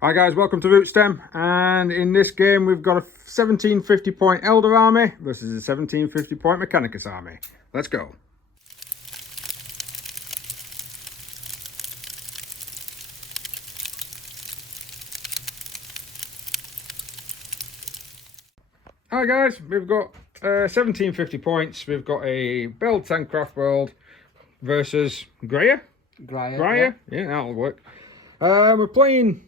Hi guys, welcome to Rootstem, and in this game we've got a 1750 point Eldar army versus a 1750 point Mechanicus army. Let's go. Hi guys, we've got 1750 points. We've got a Biel Tan Craftworld versus Graia. Graia, yeah, that'll work. We're playing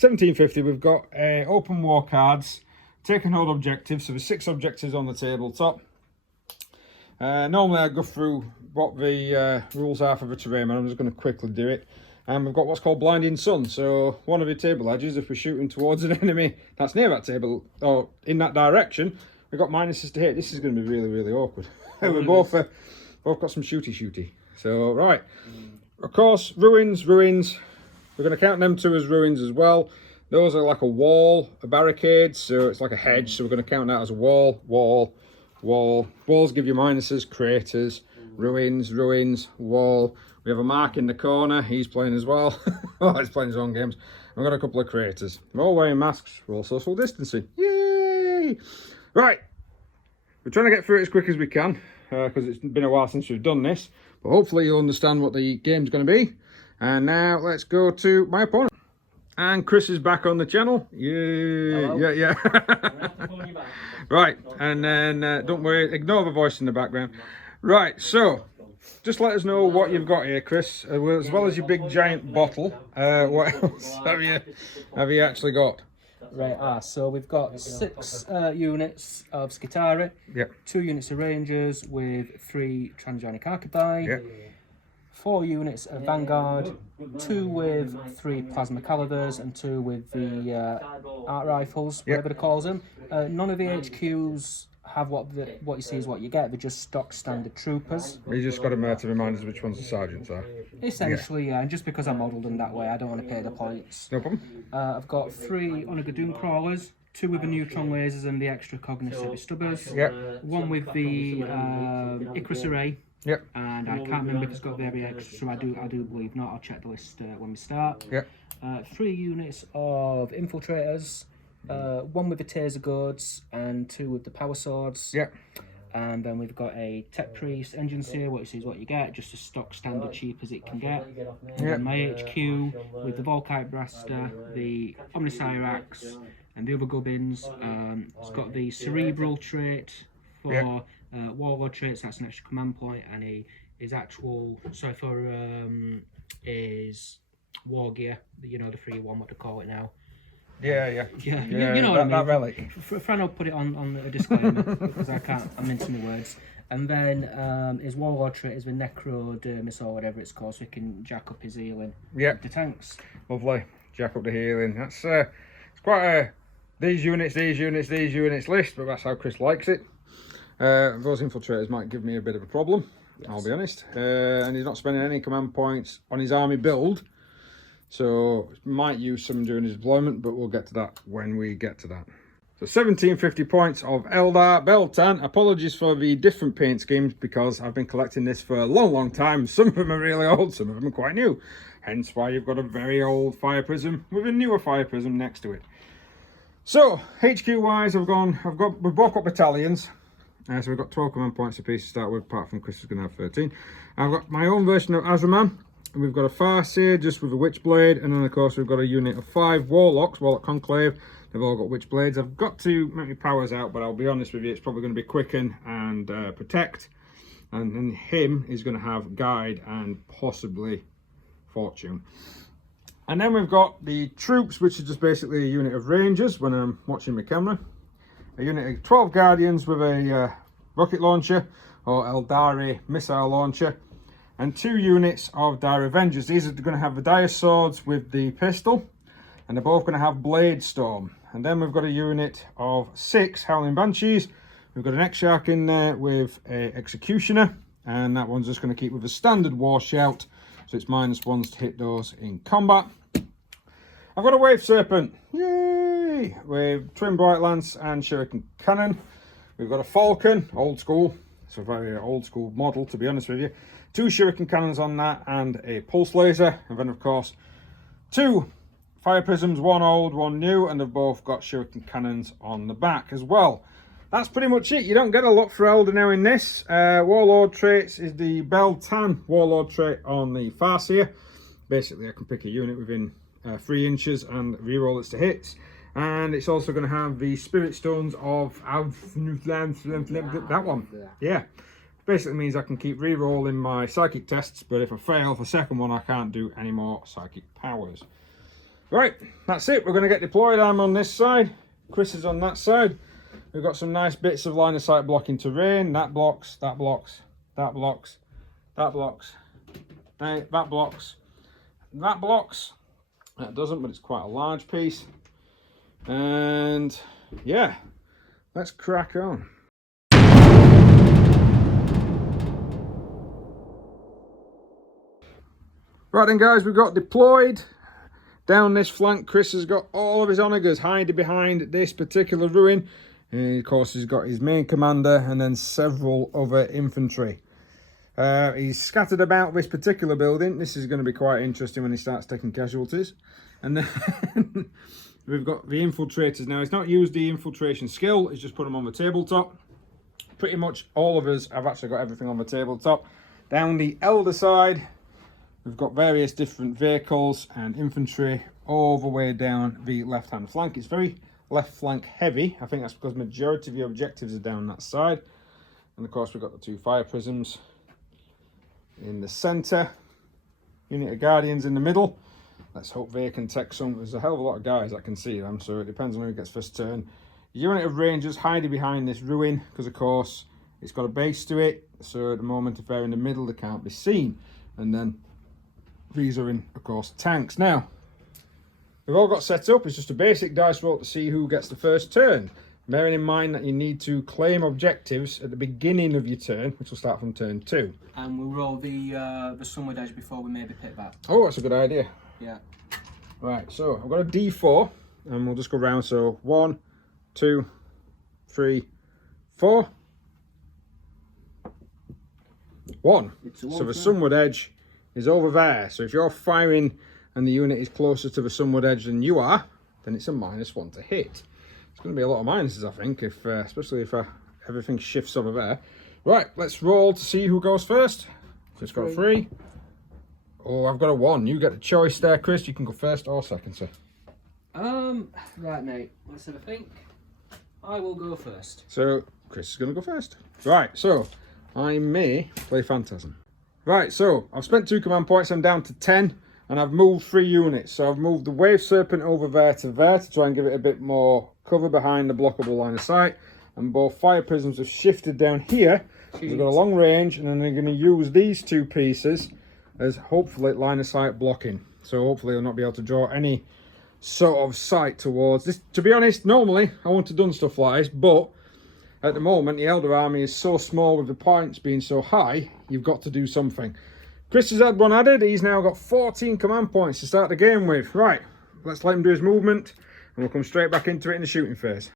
1750, we've got open war cards, take and hold objectives, so there's 6 objectives on the tabletop. Normally I go through what the rules are for the terrain, and I'm just going to quickly do it. And we've got what's called blinding sun, so one of the table edges, if we're shooting towards an enemy that's near that table, or in that direction, we've got minuses to hit. This is going to be really, really awkward. We're both got some shooty. So, right. Of course, ruins. We're going to count them 2 as ruins as well. Those are like a wall, a barricade, so it's like a hedge. So we're going to count that as a wall. Walls give you minuses, craters, ruins, wall. We have a mark in the corner. He's playing as well. Oh, he's playing his own games. We've got a couple of craters. We're all wearing masks. We're all social distancing. Yay! Right. We're trying to get through it as quick as we can because it's been a while since we've done this. But hopefully you'll understand what the game's going to be. And now let's go to my opponent. And Chris is back on the channel. Yay. Hello. Yeah. Right, and then don't worry, ignore the voice in the background. Right, so just let us know what you've got here, Chris, as well as your big giant bottle. What else have you actually got? Right, so we've got 6 units of Skitari, Yep. 2 units of Rangers with 3 Transgenic Archetype, Yep. 4 units of Vanguard, 2 with 3 Plasma Calibers and 2 with the art rifles, whatever they calls them. None of the HQs have what you see is what you get. They're just stock standard troopers. You just got to remind us which ones the sergeants are. Essentially, yeah. And just because I modelled them that way, I don't want to pay the points. No problem. I've got 3 Onagadun crawlers, 2 with the neutron lasers and the extra cognitive stubbers. Yep. 1 with the Icarus array. Yep. And I can't remember if it's got very extra, so I do believe not. I'll check the list when we start. Yep. 3 units of infiltrators, 1 with the taser goods and 2 with the power swords. Yep. And then we've got a tech priest engine seer. What you see is what you get, just a stock standard cheap as it can get. And then my HQ with the Volkite Blaster, the Omnicyrax and the other gubbins. It's got the cerebral trait for warlord traits. That's an extra command point, and his war gear. You know, the 3-1, what to call it now. Yeah. You know what I mean. That relic. Fran will put it on a disclaimer because I'm mincing the words. And then his warlord trait is the necrodermis or whatever it's called, so he can jack up his healing. Yep. The tanks. Lovely. Jack up the healing. That's it's quite a these units list, but that's how Chris likes it. Those infiltrators might give me a bit of a problem, yes. I'll be honest. And he's not spending any command points on his army build, so might use some during his deployment, but we'll get to that when we get to that. So 1750 points of Eldar Biel Tan. Apologies for the different paint schemes because I've been collecting this for a long time. Some of them are really old, some of them are quite new. Hence why you've got a very old fire prism with a newer fire prism next to it. So HQ wise, we've both got battalions. So we've got 12 command points apiece to start with, apart from Chris is going to have 13. I've got my own version of Azraman, and we've got a Farseer just with a Witchblade, and then of course we've got a unit of 5 Warlocks, Warlock Conclave. They've all got Witchblades. I've got to make my powers out, but I'll be honest with you, it's probably going to be Quicken and Protect. And then him is going to have Guide and possibly Fortune. And then we've got the troops, which is just basically a unit of Rangers when I'm watching my camera. A unit of 12 Guardians with a rocket launcher or Aeldari missile launcher, and 2 units of Dire Avengers. These are going to have the Dire Swords with the pistol, and they're both going to have Blade Storm. And then we've got a unit of 6 Howling Banshees. We've got an X-Shark in there with an Executioner, and that one's just going to keep with a standard War Shout, so it's -1s to hit those in combat. I've got a Wave Serpent, yay, with Twin Bright Lance and Shuriken Cannon. We've got a Falcon, old school, it's a very old school model to be honest with you. 2 Shuriken Cannons on that and a Pulse Laser, and then of course 2 fire prisms, one old, one new, and they've both got shuriken cannons on the back as well. That's pretty much it. You don't get a lot for Eldar now in this. Warlord traits is the Biel Tan Warlord trait on the Farseer. Basically, I can pick a unit within 3 inches and reroll it to hits. And it's also going to have the Spirit Stones of that one. Yeah. Basically means I can keep re-rolling my psychic tests, but if I fail the second one, I can't do any more psychic powers. Right, that's it. We're going to get deployed. I'm on this side. Chris is on that side. We've got some nice bits of line of sight blocking terrain. That blocks, that blocks, that blocks, that blocks, that blocks, that blocks. That doesn't, but it's quite a large piece. And yeah, let's crack on. Right then guys, we've got deployed. Down this flank, Chris has got all of his onagers hiding behind this particular ruin. And of course he's got his main commander and then several other infantry. He's scattered about this particular building. This is going to be quite interesting when he starts taking casualties. And then we've got the infiltrators. Now he's not used the infiltration skill, he's just put them on the tabletop. Pretty much all of us have actually got everything on the tabletop. Down the Eldar side, we've got various different vehicles and infantry all the way down the left-hand flank. It's very left flank heavy. I think that's because majority of the objectives are down that side. And of course we've got the 2 fire prisms in the centre. Unit of Guardians in the middle. Let's hope they can take some. There's a hell of a lot of guys that can see them, so it depends on who gets first turn. Unit of Rangers hiding behind this ruin because of course it's got a base to it. So at the moment if they're in the middle they can't be seen. And then these are in, of course, tanks. Now, we've all got set up. It's just a basic dice roll to see who gets the first turn. Bearing in mind that you need to claim objectives at the beginning of your turn, which will start from turn 2. And we'll roll the sunward edge before we maybe pick back. Oh, that's a good idea. Yeah. Right, so I've got a D4, and we'll just go round. So 1, 2, 3, 4. 1. So the sunward edge is over there. So if you're firing and the unit is closer to the sunward edge than you are, then it's a -1 to hit. It's going to be a lot of minuses, I think, if especially if everything shifts over there. Right, let's roll to see who goes first. Just got a 3. Oh, I've got a 1. You get the choice there, Chris. You can go first or second, sir. Right, mate. Let's have a think. I will go first. So Chris is going to go first. Right, so I may play Phantasm. Right, so I've spent 2 command points. I'm down to 10, and I've moved 3 units. So I've moved the Wave Serpent over there to try and give it a bit more cover behind the blockable line of sight. And both fire prisms have shifted down here. We've got a long range, and then they're going to use these 2 pieces as hopefully line of sight blocking. So hopefully they'll not be able to draw any sort of sight towards this. To be honest, normally I wouldn't have done stuff like this, but at the moment the Eldar army is so small with the points being so high, you've got to do something. Chris has had 1 added. He's now got 14 command points to start the game with. Right, let's let him do his movement and we'll come straight back into it in the shooting phase.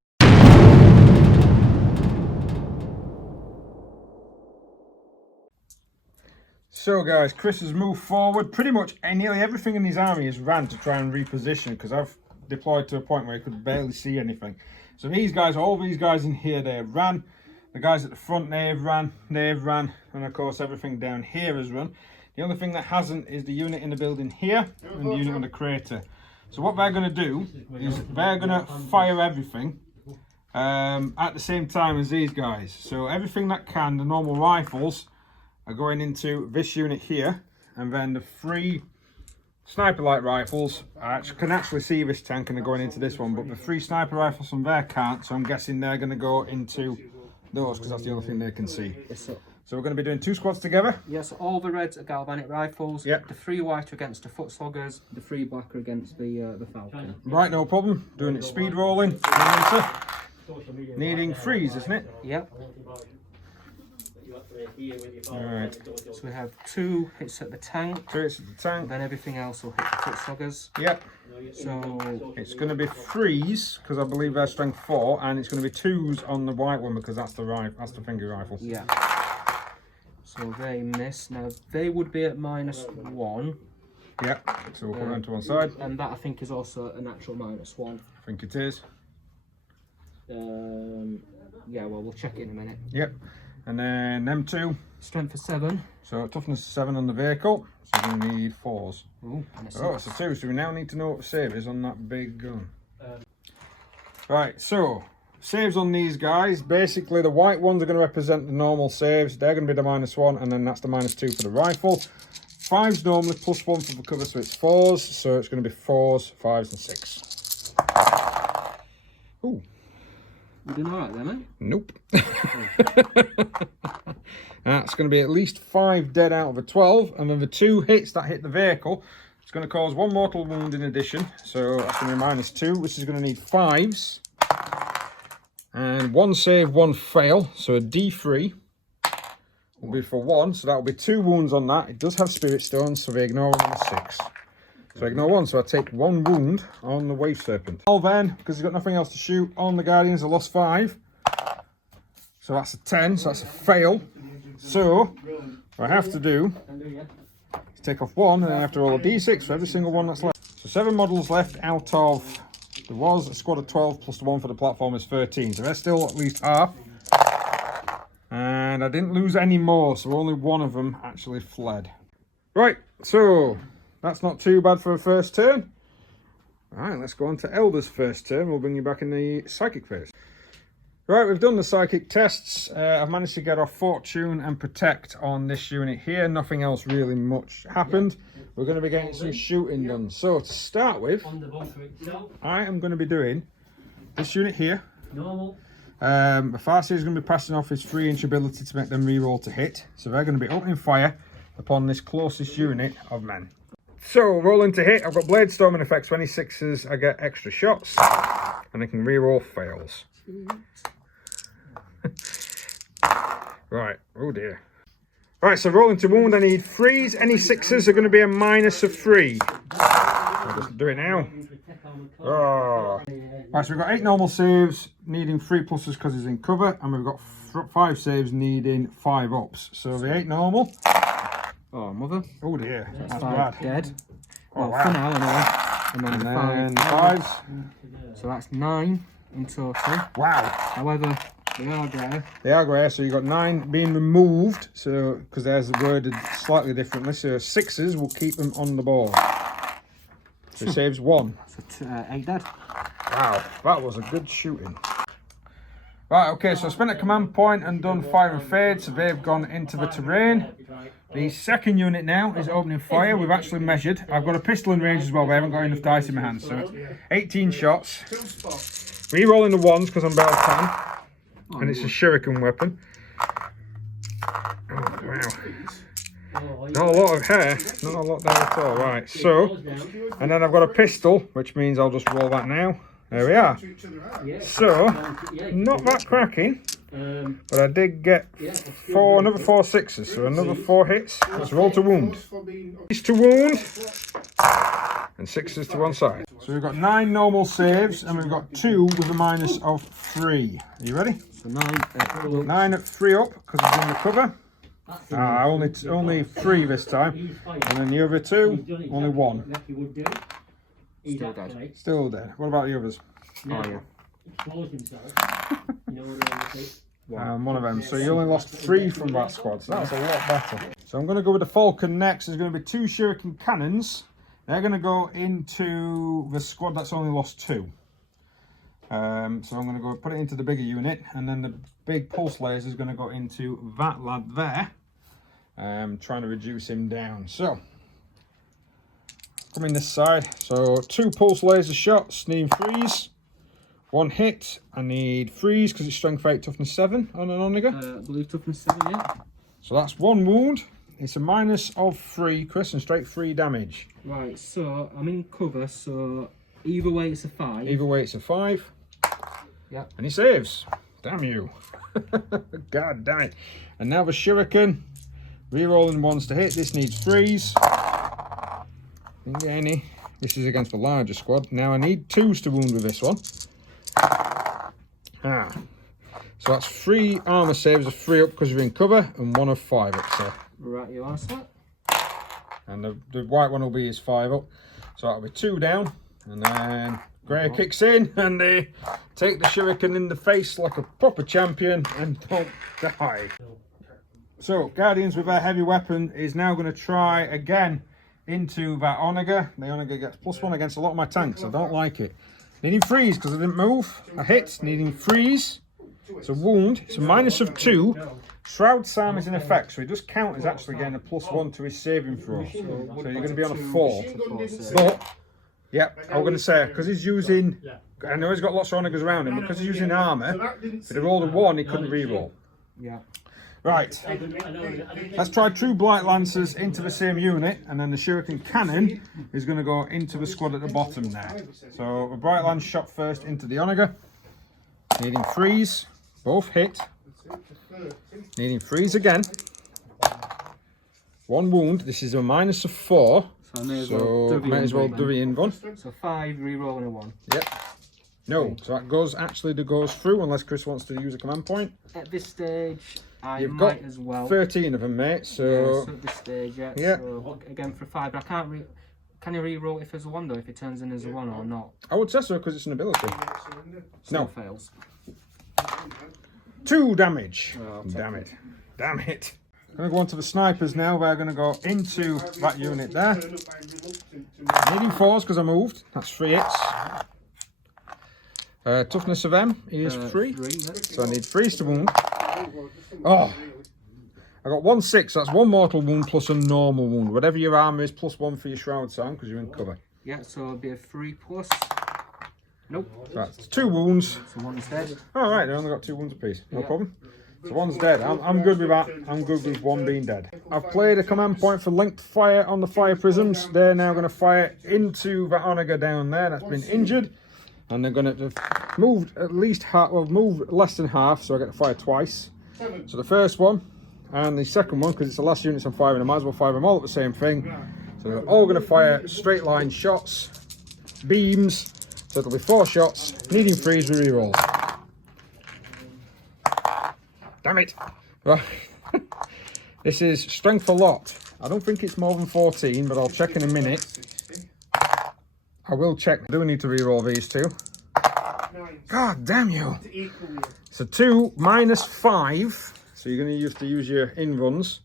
So guys, Chris has moved forward. Pretty much nearly everything in his army has ran to try and reposition because I've deployed to a point where he could barely see anything. So these guys, all these guys in here, they have ran. The guys at the front, they've ran, and of course everything down here has run. The only thing that hasn't is the unit in the building here and the unit on the crater. So what they're going to do is they're going to fire everything at the same time as these guys. So everything that can, the normal rifles, are going into this unit here, and then the 3 sniper light rifles can actually see this tank and they're going into this one, but the 3 sniper rifles from there can't, so I'm guessing they're going to go into those because that's the only thing they can see. Yes, sir. So we're going to be doing 2 squads together. Yes, all the reds are galvanic rifles. Yep. The 3 white are against the foot sloggers. The 3 black are against the falcon. Right, no problem. Doing it speed rolling. Needing 3s, isn't it? Yep. Alright. So we have 2 hits at the tank. 2 hits at the tank. Then everything else will hit the foot sloggers. Yep. So it's going to be 3s because I believe they're strength 4, and it's going to be 2s on the white one because that's the finger rifle. Yeah. So they miss. Now they would be at -1 Yeah, so we'll put them to one side. And that I think is also a natural -1. I think it is. Yeah, well, we'll check it in a minute. Yep. And then them two. Strength of 7. So toughness 7 on the vehicle. So we're going to need 4s. Ooh, and a 6. Oh, it's a 2. So we now need to know what the save is on that big gun. Right, so saves on these guys. Basically, the white ones are going to represent the normal saves. They're going to be the -1, and then that's the -2 for the rifle. 5's normally +1 for the cover, so it's 4s. So it's going to be 4s, 5s, and 6. Ooh. You doing alright then, eh? Nope. That's going to be at least 5 dead out of a 12, and then the 2 hits that hit the vehicle, it's going to cause 1 mortal wound in addition. So that's going to be -2, which is going to need 5s. And 1 save, 1 fail, so a D3 will be for 1, so that will be 2 wounds on that. It does have spirit stones, so they ignore 1 and a 6. So I ignore 1, so I take 1 wound on the wave serpent. Well then, because he's got nothing else to shoot, on the guardians I lost 5. So that's a 10, so that's a fail. So what I have to do is take off 1, and then I have to roll a D6 for every single one that's left. So 7 models left out of, there was a squad of 12 plus the 1 for the platform is 13. So there's still at least half. And I didn't lose any more, so only 1 of them actually fled. Right, so that's not too bad for a first turn. Alright, let's go on to Elder's first turn. We'll bring you back in the psychic phase. Right, we've done the psychic tests. I've managed to get off Fortune and Protect on this unit here. Nothing else really much happened. We're going to be getting some shooting done. So to start with, I am going to be doing this unit here. Normal. The Farseer is going to be passing off his 3-inch ability to make them reroll to hit. So they're going to be opening fire upon this closest unit of men. So, rolling to hit, I've got Blade Storming effects. For any 6s, I get extra shots. And I can reroll fails. Right, oh dear. Right, so rolling to wound, I need 3s. Any 6s are going to be a -3. I'll just do it now. Oh. Right, so we've got 8 normal saves, needing 3 pluses because he's in cover. And we've got 5 saves, needing 5 ups. So the 8 normal. Oh, mother. Oh dear, that's 5 bad. dead. Oh, Well, wow. for now, anyway. And then, 5. 5s. So that's 9 in total. Wow. However, they are Graia. They are Graia, so you've got 9 being removed, so because there's worded slightly differently. So 6s will keep them on the board. So it saves 1. So 8 dead. Wow, that was a good shooting. Right, okay, so I spent a command point and done fire and fade, so they've gone into the terrain. The second unit now is opening fire. We've actually measured. I've got a pistol in range as well, but I haven't got enough dice in my hand, so it's 18 shots. Re-rolling the 1s because I'm Biel Tan, and it's a shuriken weapon. Oh, wow. Not a lot of hair, not a lot there at all. Right, so, and then I've got a pistol, which means I'll just roll that now. There we are. So, not that cracking, but I did get another 4 6s, so another 4 hits. Let's roll to wound. These to wound, and 6s to one side. So we've got 9 normal saves, and we've got 2 with a -3. Are you ready? So 9 9 at 3 up, because it's in the cover. Only 3 this time, and then the other 2, only 1. Still dead. Still dead. What about the others? Oh, yeah. One of them. So you only lost 3 from that squad, so that's a lot better. So I'm going to go with the Falcon next. There's going to be 2 shuriken cannons. They're going to go into the squad that's only lost 2. So I'm going to go put it into the bigger unit, and then the big pulse laser is going to go into that lad there, trying to reduce him down. So coming this side. So 2 pulse laser shots, needing 3s. 1 hit. I need 3s because it's strength 8, toughness 7 on an Omega. I believe toughness 7, yeah. So that's 1 wound. It's a -3, Chris, and straight 3 damage. Right, so I'm in cover, so either way it's a 5. Either way it's a 5. Yeah. And he saves. Damn you. God damn it. And now the shuriken. Rerolling 1s to hit. This needs 3s. Didn't get any. This is against the larger squad. Now I need 2s to wound with this one. So that's 3 armor saves of 3 up because you're in cover, and 1 of 5 up, so. Right, you are set. and the white one will be his 5 up. So that'll be 2 down, and then Graia kicks in, and they take the shuriken in the face like a proper champion and don't die. So Guardians with their heavy weapon is now going to try again into that Onager. The Onager gets +1 against a lot of my tanks. I don't like it. Needing freeze because I didn't move. A hit. Needing freeze. It's a wound. It's a -2. Shroud Sam is in effect, so he does count as actually getting a +1 to his saving throw. So you're going to be on a 4. But, yeah, I'm going to say, because he's using, I know he's got lots of Onagers around him, because he's using armour, if he rolled a 1, he couldn't reroll. Yeah. Right, let's try 2 Blight Lancers into the same unit, and then the Shuriken Cannon is going to go into the squad at the bottom there. So a Bright Lance shot first into the Onager, needing freeze, both hit, needing freeze again, 1 wound, this is a -4, so I may as well do the invuln. So 5, reroll and a 1. Yep. No, so that goes through unless Chris wants to use a command point. At this stage, You've might got as well. 13 of them, mate. So, yeah, so at this stage, yeah. So again for 5, but I can't. Can you re-roll if there's a 1 though? If it turns in as a 1 or not? I would say so because it's an ability. Still No, fails. 2 damage. Oh, Damn it! Damn it! I'm going to go on to the snipers now. We're going to go into that unit there. Needing 4s because I moved. That's 3 hits. Toughness of them is 3. So I need 3s to wound. Oh, I got 1 6. That's 1 mortal wound plus a normal wound. Whatever your armor is, +1 for your shroud Sam because you're in cover. Yeah, so it'll be a 3+. Nope. That's 2 wounds. So 1's dead. All right, they only got 2 wounds apiece. No problem. So 1's dead. I'm good with that. I'm good with 1 being dead. I've played a command point for linked fire on the fire prisms. They're now going to fire into that Onager down there that's been injured. And they're going to have moved at least half, well, moved less than half, so I get to fire twice. So the first one and the second one, because it's the last units I'm firing, I might as well fire them all at the same thing. So they're all going to fire straight line shots, beams. So it'll be 4 shots, needing freeze with reroll. Damn it! Right. This is strength a lot. I don't think it's more than 14, but I'll check in a minute. I will check. I do need to reroll these 2. God damn you! So 2 -5. So you're going to have to use your invuns.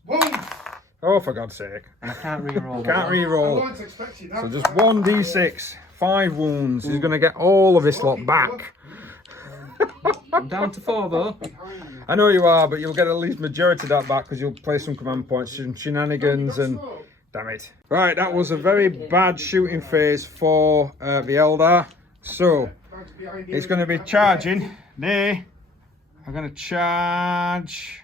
Oh, for God's sake! And I can't reroll. Can't reroll. So just 1d6, 5 wounds. He's going to get all of this lot back. I'm down to 4 though. I know you are, but you'll get at least majority of that back because you'll play some command points, some shenanigans, and damn it. Right, that was a very bad shooting phase for the Eldar. So it's going to be charging. They are going to charge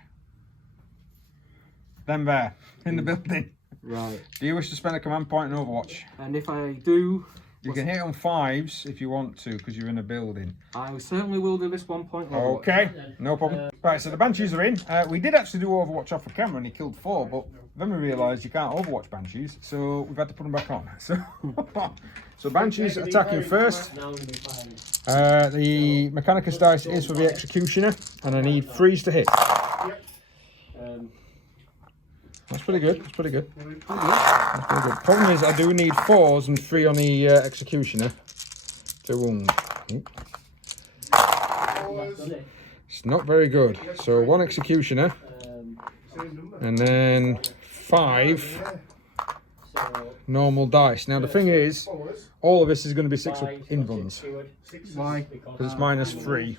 them there in the building. Right. Do you wish to spend a command point in Overwatch? And if I do, You can hit on 5s if you want to because you're in a building. I certainly will do this 1 point. Okay, no problem. Right, so the Banshees are in. We did actually do Overwatch off the camera and he killed 4, but then we realised you can't Overwatch Banshees, so we've had to put them back on. So Banshees attacking first. The Mechanicus dice is for the Executioner, and I need 3s to hit. That's pretty good. That's pretty good. That's pretty good. Problem is, I do need 4s and 3 on the Executioner to wound. It's not very good. So 1 Executioner, and then 5 normal dice. Now the thing is, all of this is going to be 6 invuns. Why? Because it's -3.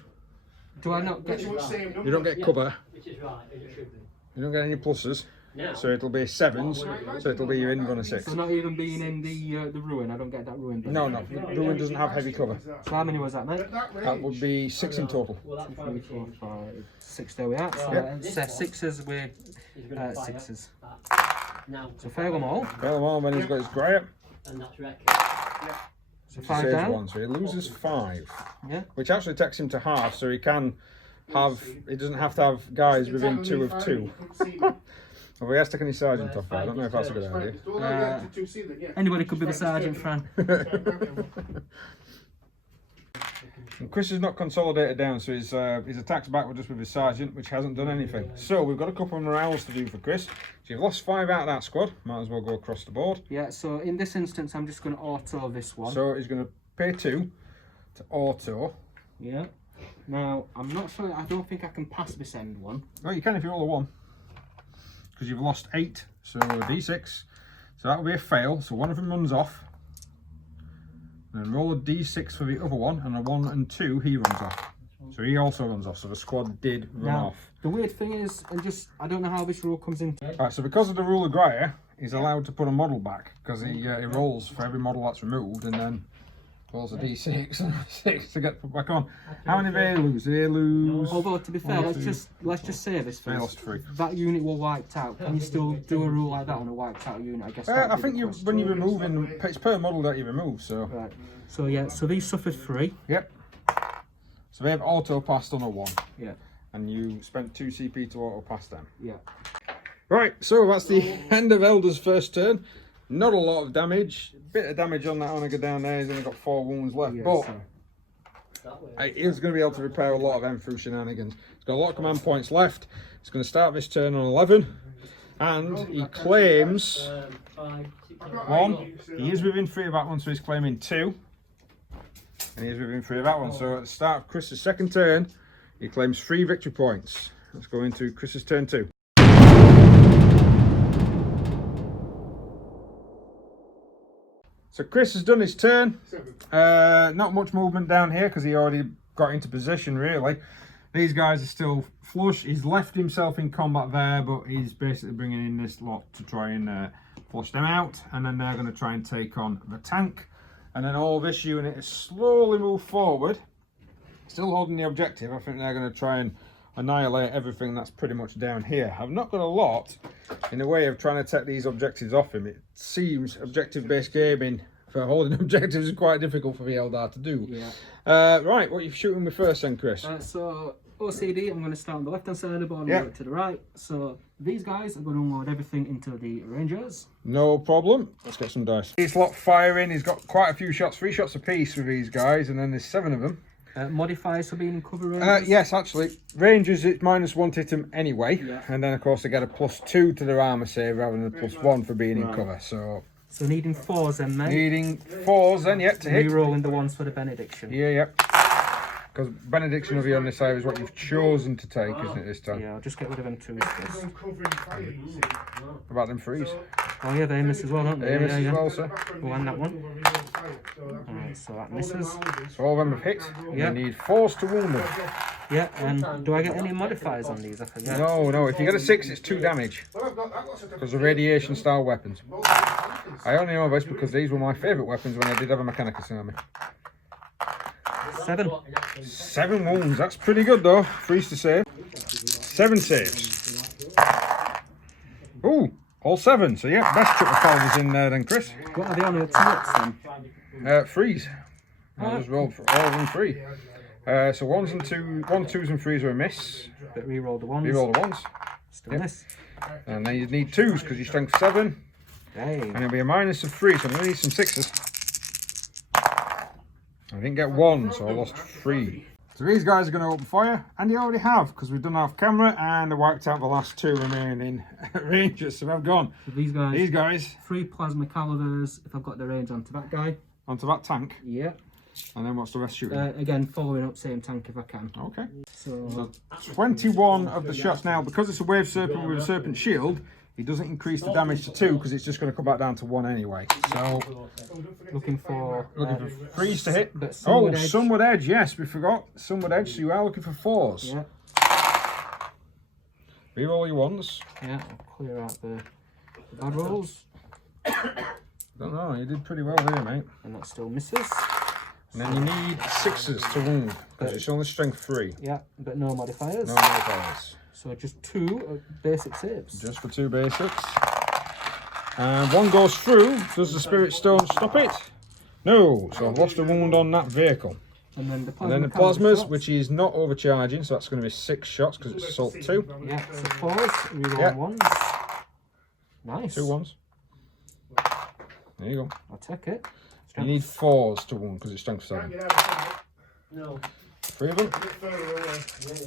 Do I not get? You don't get cover. You don't get any pluses. So it'll be 7s, so it'll be your invuln of 6. So not even being in the ruin, I don't get that ruin. No, no, the ruin doesn't have heavy cover. So how many was that, mate? That would be 6 in total. 2, 3, 4, 5, 6. There we are. So Yep. 6s with 6s. So fail them all. Fail them all when he's got his Graia. So 5 Saves down. 1, so he loses 5. Yeah. Which actually takes him to half, so he can have, he doesn't have to have guys within 2 of 2. Well, he has taken his sergeant off there. I don't know if that's a good idea. Anybody could be the sergeant, Fran. And Chris is not consolidated down, so his attacks back were just with his sergeant, which hasn't done anything. So we've got a couple of morales to do for Chris. So you've lost 5 out of that squad. Might as well go across the board. Yeah, so in this instance, I'm just going to auto this one. So he's going to pay 2 to auto. Yeah. Now, I'm not sure, I don't think I can pass this end one. Well, you can if you roll a 1. Because you've lost 8, so D6. So that will be a fail, so one of them runs off. Then roll a D6 for the other one, and a 1 and 2 he runs off. So he also runs off, so the squad did run off. The weird thing is, I don't know how this rule comes in. Alright, so because of the rule of Graia, he's allowed to put a model back, because he rolls for every model that's removed, and then rolls a D6 and a 6 to get put back on. How many do they lose? They lose... Although, to be fair, let's just say this first. They lost 3. That unit were wiped out. Can you still do a rule like that on a wiped out unit? I guess. I think when you're removing, it's per model that you remove, so... Right. So yeah, so these suffered 3. Yep. So they have auto passed on a 1. Yeah. And you spent 2 CP to auto pass them. Yeah. Right, so that's the end of Elder's first turn. Not a lot of damage. Bit of damage on that Onager down there. He's only got 4 wounds left. But he's going to be able to repair a lot of them through shenanigans. He's got a lot of command points left. He's going to start this turn on 11. And he claims 1. He is within 3 of that one, so he's claiming 2. And he is within 3 of that one. So at the start of Chris's second turn, he claims 3 victory points. Let's go into Chris's turn 2. So Chris has done his turn. Not much movement down here because he already got into position, really. These guys are still flush. He's left himself in combat there, but he's basically bringing in this lot to try and flush them out. And then they're going to try and take on the tank. And then all this unit is slowly move forward. Still holding the objective. I think they're going to try and annihilate everything that's pretty much down here. I've not got a lot in the way of trying to take these objectives off him. It seems objective-based gaming for holding objectives is quite difficult for the Aeldari to do. Yeah. Right, what are you shooting with first then, Chris? So OCD, I'm going to start on the left-hand side of the board and work to the right. So these guys are going to unload everything into the Rangers. No problem. Let's get some dice. He's locked firing. He's got quite a few shots, 3 shots apiece with these guys, and then there's 7 of them. Modifiers for being in cover Rangers? Yes, actually. Rangers, it's -1 to hit them anyway. Yeah. And then, of course, they get a +2 to their armour save rather than a +1 for being in cover. So needing 4s then, mate? Needing 4s then, yep, to hit. Rerolling the ones for the Benediction. Yeah, yep. Because Benediction of the on this side is what you've chosen to take, isn't it, this time? Yeah, I'll just get rid of them 2s first. What about them 3s? Oh yeah, they miss as well, don't they? They miss as well, sir. Oh, and that one. Alright, so that misses. So all of them have hit. Yeah. You need 4s to wound them. Yeah, and do I get any modifiers on these? I forget. No, if you get a 6, it's 2 damage. Because of radiation style weapons. I only know this because these were my favourite weapons when I did have a Mechanicus in me. 7. 7 wounds, that's pretty good though. 3s to save. 7 saves. Ooh, all 7. So yeah, best triple followers in there then, Chris. What are the honour attacks then? 3s. I just rolled for all of them 3. So 1s and 2s and 3s are a miss. But re-roll the 1s. Re-roll the 1s. Still miss. And then you need 2s because you're strength 7. Dang. And it'll be a -3, so I'm going to need some 6s. I didn't get 1, so I lost 3. So these guys are going to open fire, and they already have, because we've done that off camera, and I wiped out the last 2 remaining Rangers, so they've gone. So these guys, 3 plasma calibers, if I've got the range onto that guy. Onto that tank? Yeah. And then what's the rest shooting? Again, following up same tank if I can. Okay. So 21 of the shots now, because it's a wave serpent with a serpent shield, it doesn't increase the damage to 2 because it's just going to come back down to 1 anyway. So looking for 3s to hit. Sunward Edge. Sunward Edge, yes, we forgot. Sunward Edge, so you are looking for 4s. Yeah. Reroll your 1s. Yeah, I'll clear out the bad rolls. Don't know, you did pretty well there, mate. And that still misses. And then you need 6s to wound, because it's only strength 3. Yeah, but no modifiers. No modifiers. So just 2 basic saves. Just for 2 basics. And 1 goes through. Does the Spirit Stone stop it? No. So I've lost a wound on that vehicle. And then the plasmas, shots. which is not overcharging, so that's going to be 6 shots because it's assault 2. Yeah, so 4s, reroll 1s. Nice. 2 1s. There you go. I'll take it. You need 4s to wound because it's strength 7. 3 of them.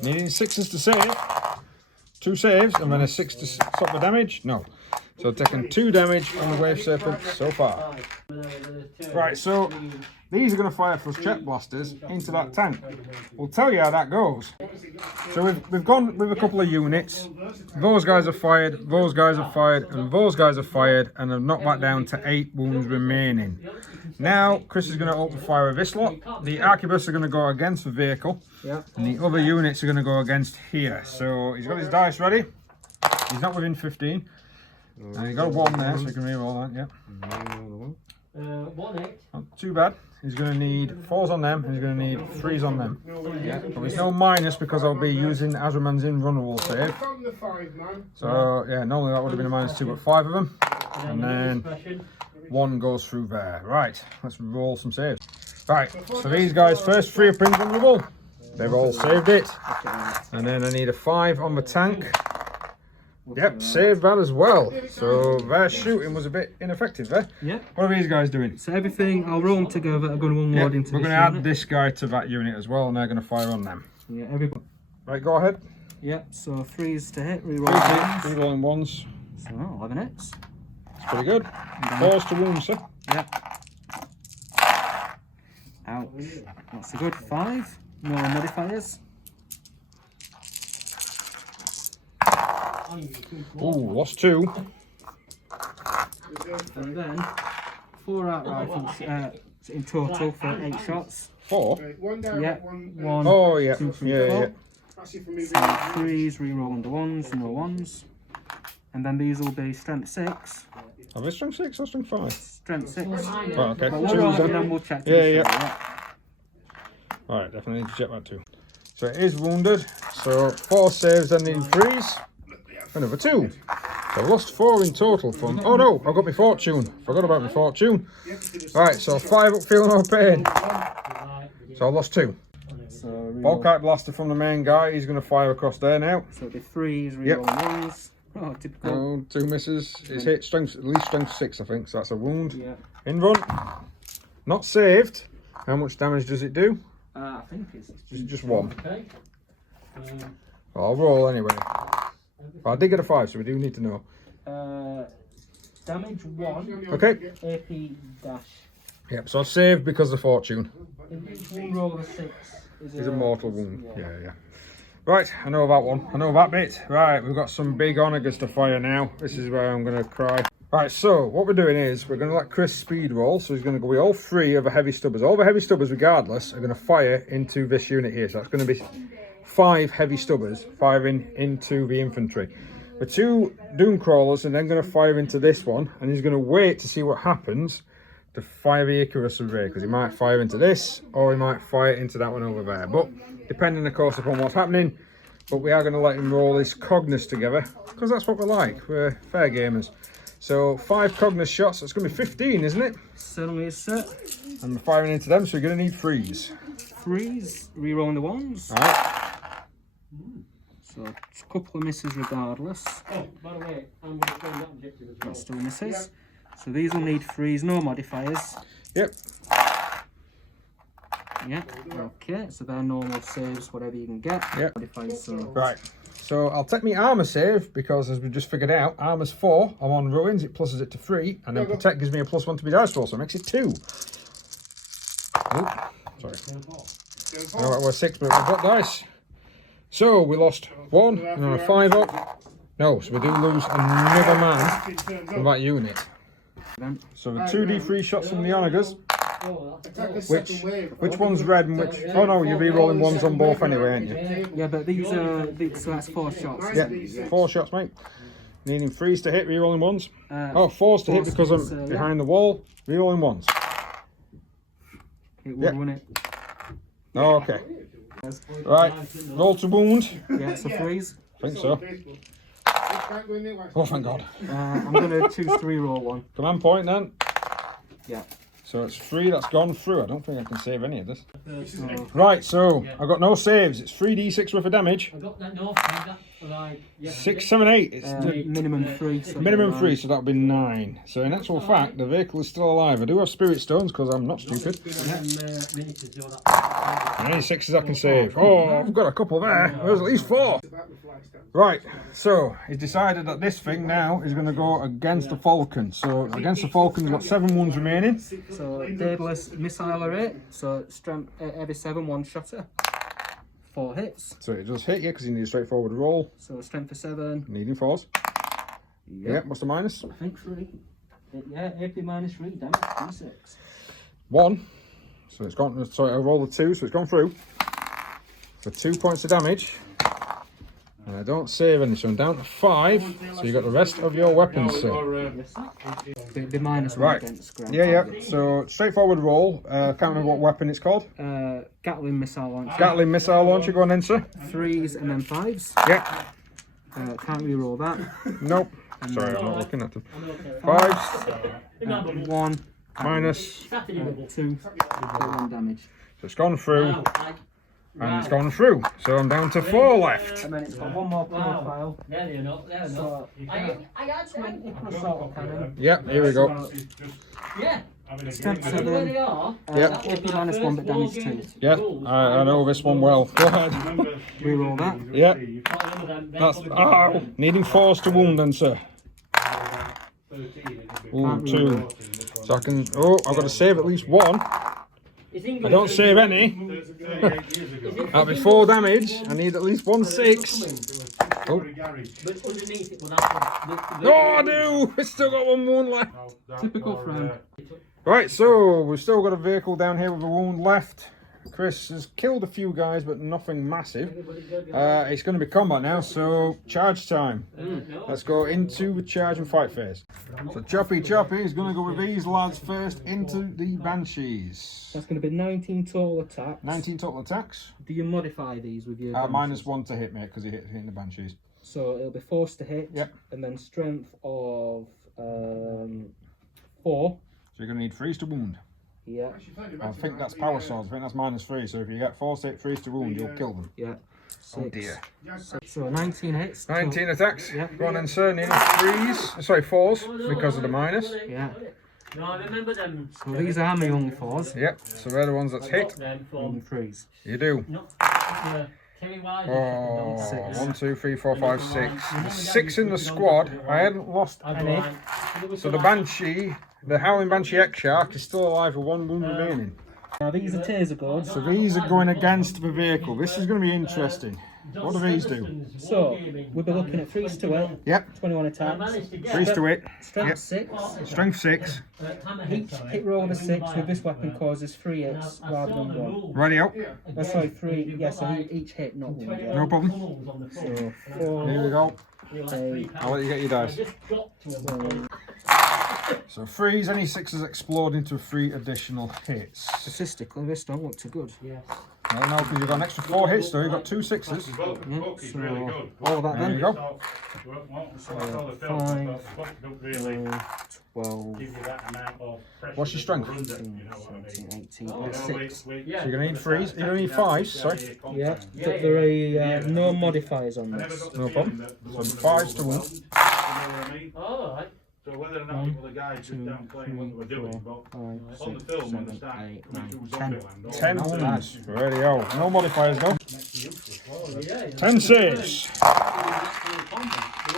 Needing 6s to save. 2 saves and then a 6 to stop the damage. No. So taking 2 damage on the Wave Serpent so far. Right, so these are going to fire thrust jet blasters into that tank. We'll tell you how that goes. So we've gone with a couple of units. Those guys have fired, those guys have fired, and those guys have fired, and have knocked that down to 8 wounds remaining. Now Chris is going to open fire with this lot. The arquebus are going to go against the vehicle, and the other units are going to go against here. So he's got his dice ready. He's not within 15. And he's got a 1 there, so we can reroll that. Yep. 1-8. Not too bad. He's going to need 4s on them, and he's going to need 3s on them. Yeah. But there's no minus because I'll be using Azraman's invulnerable save. So yeah, normally that would have been a -2, but 5 of them. And then 1 goes through there. Right, let's roll some saves. Right, so these guys first, 3 are invulnerable. They've all saved it. And then I need a 5 on the tank. Yep, saved that as well. So their shooting was a bit ineffective there. Yep. What are these guys doing? So everything, I'll roll them together. I'm going to unload into we're this going to add unit. this guy to that unit as well, and they're going to fire on them. Yeah, everybody. Right, go ahead. Yep, so 3s to hit, 3 reroll. rolling 1s. So 11 hits. That's pretty good. 4s to wound, sir. Yep. Ouch. That's a good 5. No modifiers. Ooh, lost 2. And then 4 out rifles in total for 8 shots. 4? Yeah, 1. Oh, yeah. 2, 3, Yeah, 4. yeah. So 3s, re-rolling the 1s, no 1s. And then these will be strength 6. Have they strength 6 or strength 5? Strength 6. Right, okay. But we'll 2s roll it and then. then we'll check. Yeah. Alright, definitely need to check that too. So it is wounded. So 4 saves, then need 3s. Another 2. So I lost 4 in total from... Oh no, I got my fortune. Forgot about my fortune. Right, so 5 up, feeling no pain. So I lost 2. So Volkite blaster from the main guy. He's going to fire across there now. So it'll be 3s, re-rolling 1s. Oh, typical. Oh, 2 misses. It's hit strength, at least strength 6, I think. So that's a wound. Yeah. In run. Not saved. How much damage does it do? I think it's Just 1. I'll roll anyway. I did get a 5, so we do need to know. Damage 1. Okay. AP dash. Yep, so I've saved because of fortune. One roll of a 6 Is a mortal wound. Yeah. Right, I know that one. I know that bit. Right, we've got some big onagers to fire now. This is where I'm going to cry. Right, so what we're doing is we're going to let Chris speed roll. So he's going to go with all 3 of the heavy stubbers. All the heavy stubbers, regardless, are going to fire into this unit here. So that's going to be 5 heavy stubbers firing into the infantry. The 2 doom crawlers are then going to fire into this one, and he's going to wait to see what happens to fire the Icarus array, because he might fire into this or he might fire into that one over there. But depending, of course, upon what's happening. But we are going to let him roll his Cognus together, because that's what we're like. We're fair gamers. So 5 Cognus shots. That's going to be 15, isn't it? Certainly is, sir. And we're firing into them, so you're going to need 3s. 3s, re-rolling the 1s. All right. So a couple of misses regardless. Oh, by the way, I'm going to claim that objective as well. That still misses. So these will need 3s, no modifiers. Yep. Yeah, okay, so they're normal saves, whatever you can get. Yep. Modifiers, so. Right. So I'll take my armour save, because as we just figured out, armour's 4. I'm on ruins, it pluses it to 3. And then protect gives me a +1 to my dice roll, so it makes it 2. Oop, sorry. No, we're 6, but we've got dice. So we lost 1 and on a 5 up. No, so we do lose another man from that unit. So the 2d3 shots from the onagers. Which one's red and which... Oh no, you're re-rolling 1s on both anyway, aren't you? Yeah, but these are... So that's 4 shots. Yeah, 4 shots, mate. Needing 3s to hit, re-rolling 1s. 4s to hit because I'm behind the wall, re-rolling 1s. It will run it. Oh, okay. Right, roll to wound. Yeah, so 3s. I think so. Oh, thank God. I'm going to choose to re-roll 1. Command point then. Yeah. So it's 3 that's gone through. I don't think I can save any of this. Right, so I've got no saves. It's 3d6 worth of damage. I got that, no, I got that. Like, yeah, 6, 7, 8. It's Minimum 3. So minimum 3, so that'll be 9. So in actual fact, the vehicle is still alive. I do have spirit stones because I'm not stupid. Any 6s I can save. Oh, I've got a couple there. There's at least 4. Right, so he's decided that this thing now is going to go against the Falcon. So against the Falcon, we've got 7 wounds remaining. So Daedalus missile rate. So strength every 7, 1 shotter. 4 hits. So it does hit you because you need a straightforward roll. So strength for 7. Needing 4s. Yep, what's the minus? I think 3. Yeah, AP minus 3, damage, 26. 1. So it's gone, sorry, I rolled a 2, so it's gone through. For 2 points of damage. And I don't save any, so I'm down to 5. So you got the rest of your weapons, sir. The minus 1 Right. against ground Yeah. targets. So straightforward roll. Can't remember what weapon it's called. Gatling missile launcher. Gatling missile launcher. Go on then, sir. 3s and then 5s. Yep. Can't re-roll that. Nope. Sorry, I'm not looking at them. 5s. 1 Minus. 2 1 damage. So it's gone through. And it's gone through. So I'm down to 4 left. And then it's got 1 more profile. There you know, there you know. So 20 plus assault cannon. Yep, here we go. Yeah. Strength Where 7. they are. Yep. AP minus 1 but damage 2. Yep, I know this one well. Go ahead. Re-roll that. Yep. That's. Ow! Needing 4s to wound then, sir. Ooh, 2. So I can. Oh, I've got to save at least 1. I don't save any. That'll be 4 damage. I need at least 1 6. Oh. Oh, I do! It's still got 1 wound left. Typical friend. Right, so we've still got a vehicle down here with a wound left. Chris has killed a few guys, but nothing massive. It's going to be combat now, so charge time. Let's go into the charge and fight phase. So Choppy is going to go with these lads first into the Banshees. That's going to be 19 total attacks. 19 total attacks. Do you modify these with your Minus 1 to hit, mate, because he hit hitting the Banshees. So it'll be forced to hit. Yep. And then strength of 4. So you're going to need 3s to wound. Yeah. I think that's power swords. I think that's minus 3. So if you get 4 3s to wound, you'll kill them. Yeah. 6. Oh dear. So 19 hits. 19 attacks. Yeah. Go on then, sir. Needing 3s. Sorry, 4s because of the minus. Yeah. No, I remember them. So these are my only 4s. Yep. So they're the ones that's hit. Only 3s. You do. Oh, 6. 1, 2, 3, 4, 5, 6. There's 6 in the squad. I hadn't lost any. So the Banshee, the Howling Banshee X-Shark, is still alive with 1 wound remaining. Now these are taser guards. So these are going against the vehicle. This is going to be interesting. What do these do? So we'll be looking at 3s to hit. Yep. 21 attacks. 3s to hit. Strength Yep. 6. Strength 6. Each hit roll of a 6 with this weapon causes 3 hits rather than 1. Ready out. Sorry, 3. Yes, so each hit, not 1. Yeah. No problem. So 4. Here we go. 8. I'll let you get your dice. 12. So 3s, any 6s explode into 3 additional hits. Statistically, this don't look too good. I don't know, because you've got an extra 4 hits though, you've got 2 6s. Yeah, so all of that There then. you go. 5, 12, What's your strength? 17, 18, 6. So you're going to need 3s, you're going to need 5s, sorry. Yeah, there are no modifiers on this. No problem. So 5s to wound. Alright. So whether or not the guys sit down claim what they were doing, but 5, on the 6, film when 7, they start 8, coming 9, through 10. Zombieland, 10 wounds. Ready go. No modifiers though. 10 saves.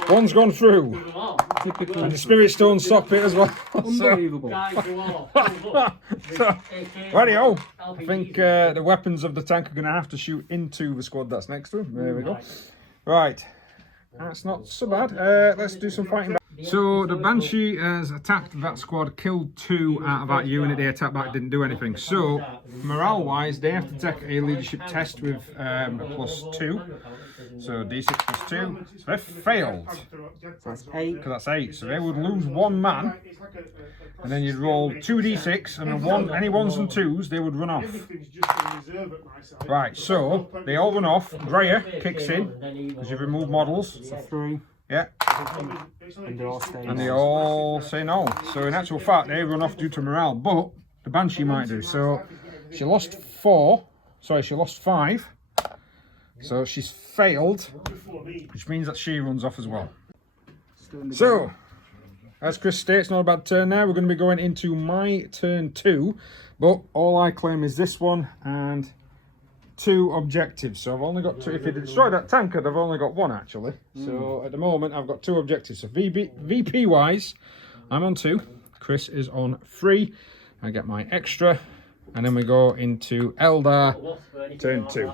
1's gone through. And the Spirit Stones stop it as well. Unbelievable. Rightio. I think the weapons of the tank are going to have to shoot into the squad that's next to him. There we go. Right. That's not so bad. Let's do some fighting back. So the Banshee has attacked that squad, killed 2 out of that unit. They attacked back, didn't do anything. So morale wise, they have to take a leadership test with a +2. So d6 + 2. So they failed. That's 8. Because that's 8. So they would lose 1 man. And then you'd roll 2d6, and then any 1s and 2s, they would run off. Right, so they all run off. Graia kicks in, because you've removed models. So 3. Yeah. And they all stay. And they all say no. So in actual fact, they run off due to morale, but the Banshee might do. So she lost 4. Sorry, she lost 5. So she's failed, which means that she runs off as well. So, as Chris states, not a bad turn there. We're going to be going into my turn 2, but all I claim is this one and 2 objectives. So I've only got 2. If you destroy that tankard, I've only got 1 actually. So at the moment, I've got 2 objectives. So VP wise, I'm on 2. Chris is on 3. I get my extra, and then we go into Eldar turn 2.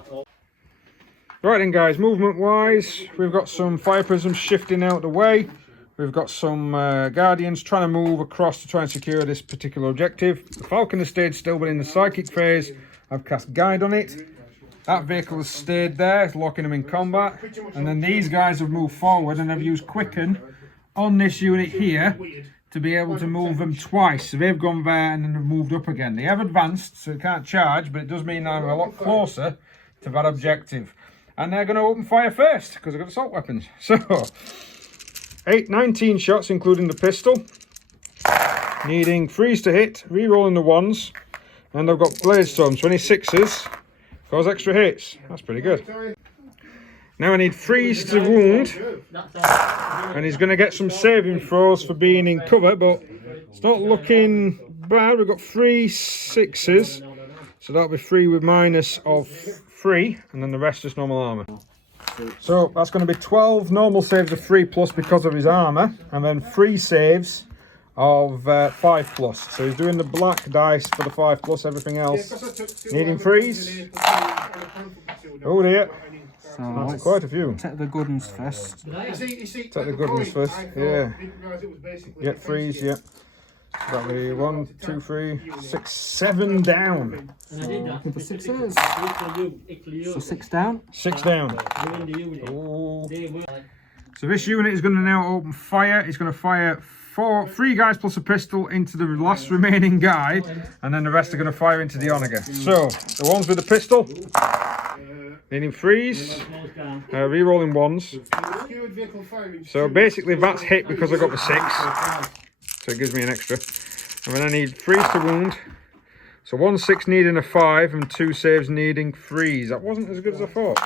Right then, guys, movement wise, we've got some fire prisms shifting out the way. We've got some guardians trying to move across to try and secure this particular objective. The Falcon has stayed still, but in the psychic phase, I've cast guide on it. That vehicle has stayed there, locking them in combat. And then these guys have moved forward, and I've used quicken on this unit here to be able to move them twice. So they've gone there and then they've moved up again. They have advanced, so they can't charge, but it does mean I'm a lot closer to that objective. And they're going to open fire first, because I've got assault weapons. So, 19 shots, including the pistol. Needing 3s to hit, re-rolling the 1s. And I've got blade storms, 26s. Cause extra hits. That's pretty good. Now I need 3s to wound. And he's going to get some saving throws for being in cover, but it's not looking bad. We've got 3 6s. So that'll be 3 with minus of 3, and then the rest is normal armour. So that's going to be 12 normal saves of 3 plus because of his armour, and then 3 saves of 5 plus. So he's doing the black dice for the 5 plus, everything else. Needing 3s. Oh dear. So That's quite a few. take the good ones first. Take the good ones first. Yeah. Get 3s, yeah. That'll be 1, 2, 3, 6, 7 down. So looking for 6s. So 6 down. 6 down. Oh. So this unit is going to now open fire. It's going to fire 3 guys plus a pistol into the last remaining guy, and then the rest are going to fire into the Onager. So the ones with the pistol, needing 3s, re-rolling 1s. So basically that's hit because I got the 6. So it gives me an extra. And then I need 3s to wound. So 1 6 needing a 5 and 2 saves needing 3s. That wasn't as good as I thought.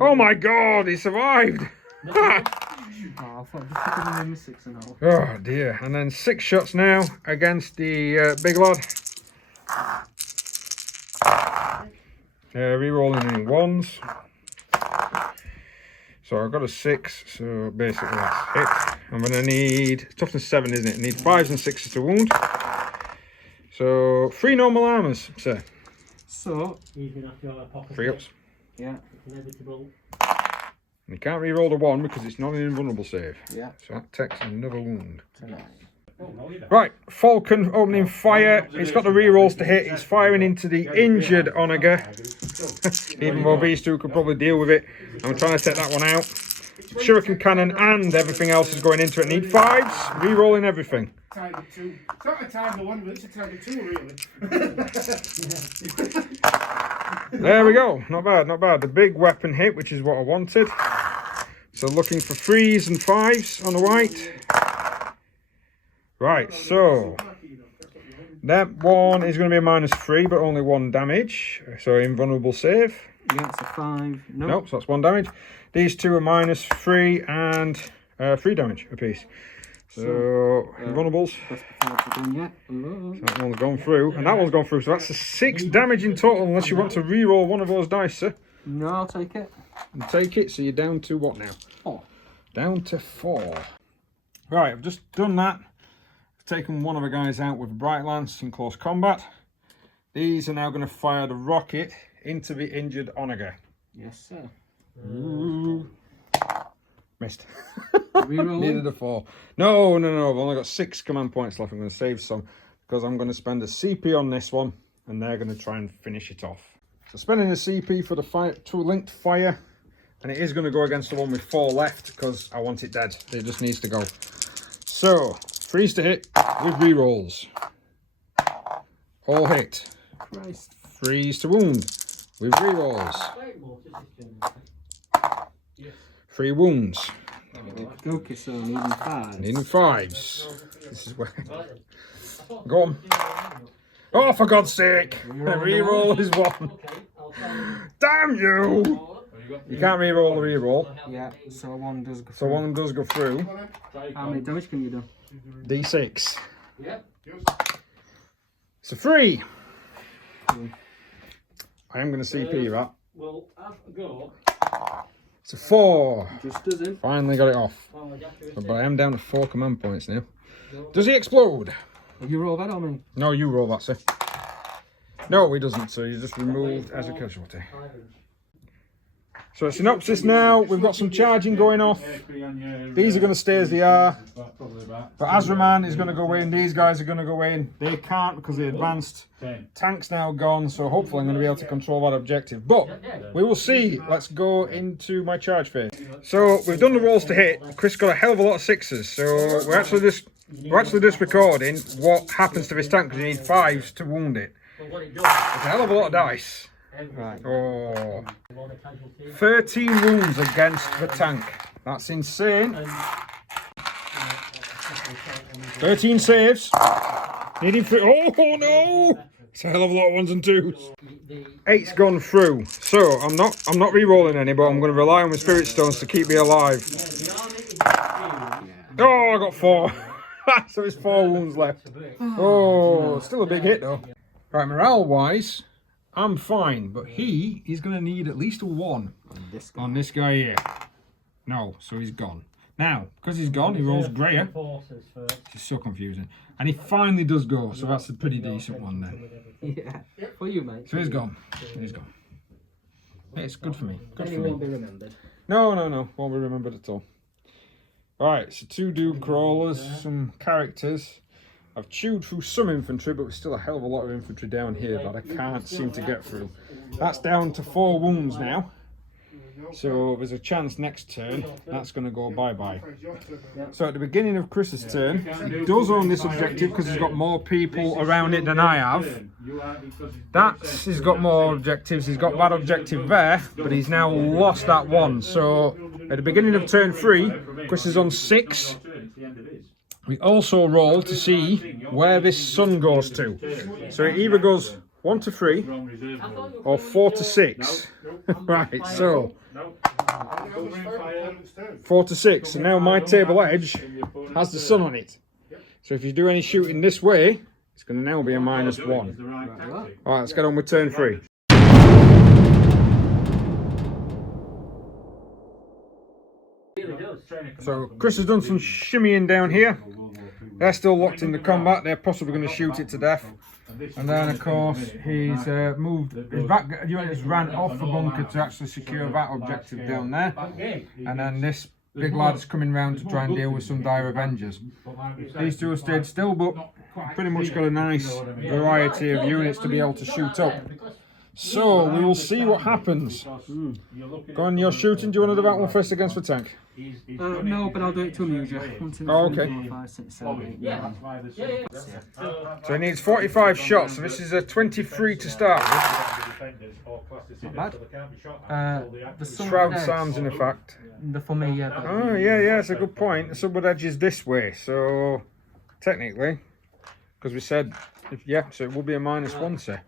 Oh my god, he survived! Oh, I thought just put him in the 6 and all. Oh dear. And then 6 shots now against the big lad. Re-rolling in 1s. So I've got a 6, so basically that's hit. I'm going to need, toughness 7 isn't it? I need 5s and 6s to wound. So 3 normal armours, sir. So 3 ups. yeah. And you can't re-roll the 1 because it's not an invulnerable save. Yeah. So that takes another wound. Tonight. Right, Falcon opening fire. It's got the re-rolls to hit. It's firing into the injured Onager. Even though these 2 could probably deal with it. I'm trying to take that one out. Shuriken cannon and everything else is going into it. Need 5s, re-rolling everything. Target 2. It's not a target 1, but it's a target 2, really. There we go. Not bad, not bad. The big weapon hit, which is what I wanted. So looking for 3s and 5s on the white. Right, so that one is going to be a -3, but only 1 damage. So invulnerable save. Yeah, it's a 5. Nope, so that's 1 damage. These 2 are -3 and 3 damage apiece. So invulnerables. That's before it's done yet. So that one's gone through, and that one's gone through. So that's a 6 damage in total, unless you want to re-roll one of those dice, sir. No, I'll take it. And take it. So you're down to what now? 4. Down to 4. Right, I've just done that. I've taken one of the guys out with a bright lance in close combat. These are now going to fire the rocket into the injured Onager. Yes, sir. Ooh. Missed. Reroll. Needed a 4. No, I've only got 6 command points left. I'm going to save some because I'm going to spend a CP on this one, and they're going to try and finish it off. So spending a CP for the fire, 2 linked fire, and it is going to go against the one with 4 left because I want it dead. It just needs to go. So 3s to hit with rerolls. All hit. Christ. 3s to wound with rerolls. 3 wounds. Okay, so needing 5s. Needing 5s. This is where. Go on. Oh, for God's sake! The reroll is 1. damn you! You can't re-roll the re-roll. Yeah, so one does go So one does go through. How many damage can you do? D6. Yep. It's a 3. I am going to CP that. Well, have a go. It's a 4. Just doesn't. Finally got it off. But I am down to 4 command points now. Does he explode? You roll that on me. No, you roll that, sir. No, he doesn't, so he's just removed as a casualty. So synopsis now, we've got some charging going off. These are going to stay as they are. But Azraman is going to go in, these guys are going to go in. They can't because they advanced. Tank's now gone, so hopefully I'm going to be able to control that objective. But we will see. Let's go into my charge phase. So we've done the rolls to hit. Chris got a hell of a lot of 6s, so we're actually just recording what happens to this tank because you need 5s to wound it. It's a hell of a lot of dice. Right. Oh, 13 wounds against the tank. That's insane. 13 saves. Needing 3. Oh no! It's a hell of a lot of 1s and 2s. 8's gone through. So I'm not re-rolling any, but I'm going to rely on my spirit stones to keep me alive. Oh, I got 4. So it's 4 wounds left. Oh, still a big hit though. Right, morale wise, I'm fine, but he's going to need at least a 1 on this guy here. No, so he's gone. Now, because he's gone, he rolls Graia. It's so confusing. And he finally does go, so that's a pretty decent one then. Yeah, for you, mate. So he's gone. He's gone. It's good for me. Good Then he for me. won't be remembered. No, won't be remembered at all. Alright, so 2 Doom Crawlers, some characters. I've chewed through some infantry, but there's still a hell of a lot of infantry down here that I can't seem to get through. That's down to 4 wounds now. So there's a chance next turn that's going to go bye-bye. So at the beginning of Chris's turn, he does own this objective because he's got more people around it than I have. He's got more objectives. He's got that objective there, but he's now lost that one. So at the beginning of turn 3, Chris is on 6. We also roll to see where this sun goes to. So it either goes 1 to 3 or 4 to 6. Right, so 4 to 6. So now my table edge has the sun on it. So if you do any shooting this way, it's going to now be a -1. Alright, let's get on with turn 3. So Chris has done some shimmying down here. They're still locked into combat. They're possibly going to shoot it to death. And then of course he's moved his back units ran off the bunker to actually secure that objective down there. And then this big lad's coming round to try and deal with some dire Avengers. These two have stayed still, but pretty much got a nice variety of units to be able to shoot up. So we will see what happens. Go on, you're shooting. Do you want to do that one first against the tank? No, but I'll do it to amuse you. 1, 2, 3, Oh, okay. 4, 5, 6, 7, 8, 9. So he needs 45 shots. So this is a 23 to start with. Not bad. The Shroud Sam's in effect. For me, yeah. But Oh, yeah, it's a good point. The subwood edge is this way, so technically, because we said, so it would be a -1, sir.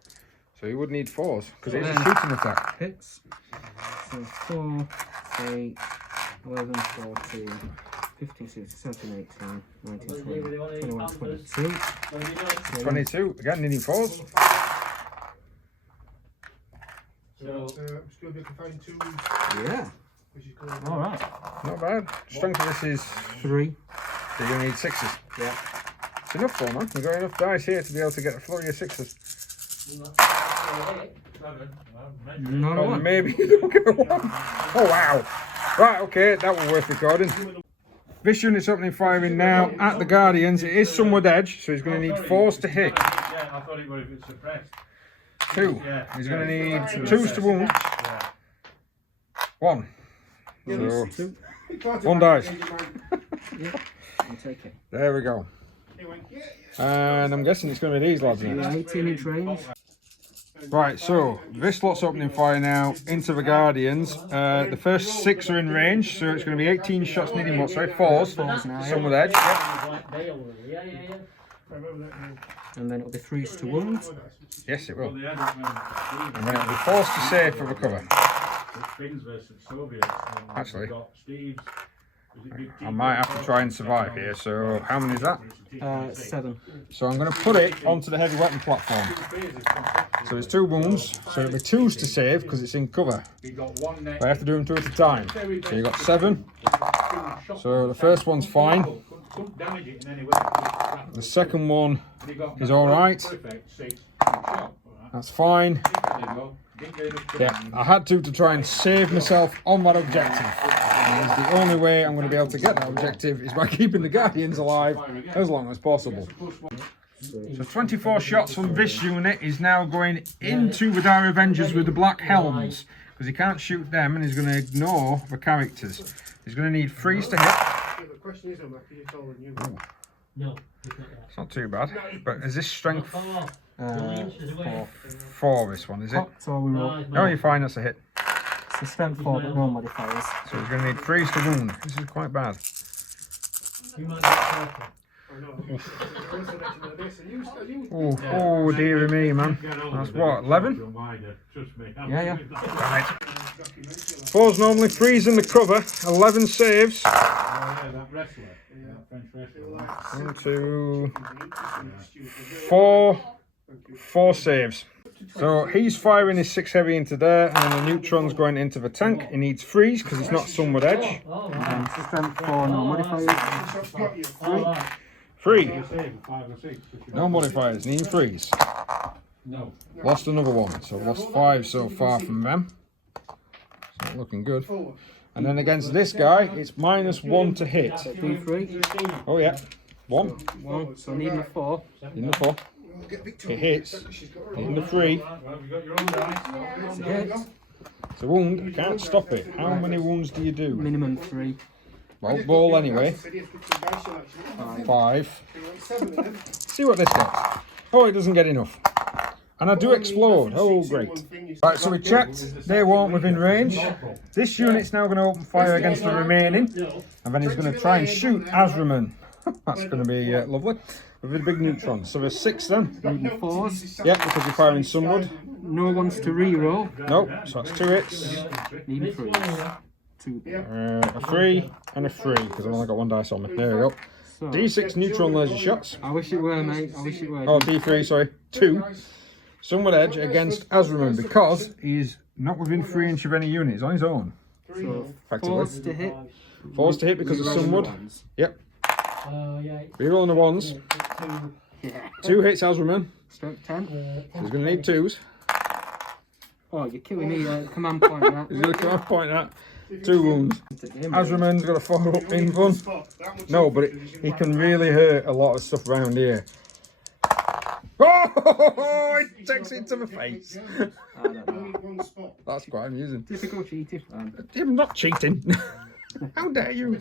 So you would need 4s, because it is a shooting attack. hits. So 4, 8, 11, 14, 15, 16, 17, 18, 19, 20, 21, 22. 22, again needing 4s. Yeah. Alright. Not bad. Strength of this is 3. so you're going to need 6s. Yeah. It's enough though, man. We've got enough dice here to be able to get a flurry of 6s. Not a Oh, 1. maybe you don't get a 1. Oh, wow. Right, okay, that was worth recording. This unit's opening firing now at the Guardians. It is somewhat edge, so he's going to need 4s to hit. Yeah, I thought it would if it's suppressed. 2. He's going to need 2s to wound. 1. So, 1 dies. I'll take it. There we go. And I'm guessing it's going to be these lads now. Yeah, 18-inch range. Right, so this lot's opening fire now into the Guardians. The first 6 are in range, so it's going to be 18 shots needing what? Sorry, 4s. Fours now, yeah. Some with edge. And then it'll be freeze to wound. Yes, it will. Well, the Adeptus And then it'll be forced to save for recover. Finns versus Soviets. Actually, Got Steve's. I might have to try and survive here. So how many is that? 7. So I'm going to put it onto the heavy weapon platform. So there's 2 wounds. So it'll be 2s to save because it's in cover. But I have to do them 2 at a time. So you've got 7. So the first one's fine. The second one is alright. That's fine. Yeah, I had to try and save myself on that objective. And the only way I'm going to be able to get that objective is by keeping the Guardians alive as long as possible. So 24 shots from this unit is now going into the Dire Avengers with the black helms. Because he can't shoot them and he's going to ignore the characters. He's going to need freeze to hit. No. Oh, It's not too bad. But is this strength 4. 4 this one, is it? So we roll. Oh, you're fine, that's a hit. So strength 4 but no modifiers. So he's going to need freeze to wound. This is quite bad. You might be careful. Oh dear me, man. That's what, 11? Yeah. Damn it. 4's normally freeze in the cover. 11 saves. 1, 2, 4. 4 saves. So he's firing his 6 heavy into there, and then the neutron's going into the tank. He needs freeze because it's not sunward edge. And strength 4, no modifiers. 3. No modifiers, need freeze. Lost another one, so lost 5 so far from them. It's not looking good. And then against this guy, it's -1 to hit. D3. Oh yeah, 1. 1. So needing a 4. In the 4. It hits. In the 3. It's a hit. It's a wound. I can't stop it. How many wounds do you do? Minimum 3. Well, ball anyway. 5. See what this gets. Oh, it doesn't get enough. And I do explode. Oh, great. Right, so we checked. They weren't within range. This unit's now going to open fire against the remaining. And then he's going to try and shoot Azraman. That's going to be lovely. With a big neutron. So there's 6 then. Needing 4s. Yep, because you're firing sunward. No one's to reroll. Nope, so that's 2 hits. Needing 3. 2. A 3 and a 3, because I've only got 1 dice on me. There we go. So, D6 neutron laser shots. I wish it were, mate. I wish it were. Oh, D3, sorry. 2. Sunward edge against Azraman, because he's not within 3 inches of any unit. He's on his own. So, Effectively. 4s to hit. 4's to hit because of sunward. Yep. Reroll on the 1s. 2 hits Azraman. Strength 10. So he's going to need 2s. Oh, you're killing me. Command point that. He's going to come out point that. 2 wounds. Azraman's got a 4 up in fun. No, but he can really hurt a lot of stuff around here. Oh, it takes it to the face. I don't know. That's quite amusing. Typical cheating. I'm not cheating. How dare you?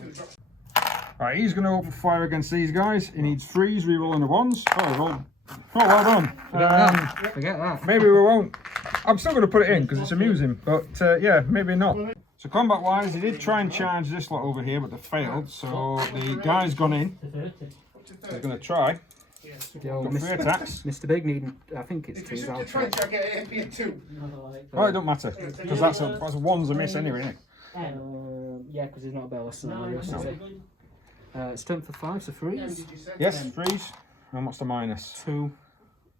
Right, he's going to open fire against these guys. He needs 3s, rerolling the 1s. Oh, well done. Forget that. Maybe we won't. I'm still going to put it in because it's amusing, but yeah, maybe not. So combat wise, he did try and charge this lot over here, but they failed. So the guy's gone in. He's going to try. Yo, Got 3 attacks. Mr. Big needing, I think it's 2s. I'll try. Oh, it don't matter because that's a 1's a miss anyway, isn't it? Yeah, because he's not a Bella scenario, is he? Strength for 5, so 3s. Yes, 3s. And what's the minus? 2.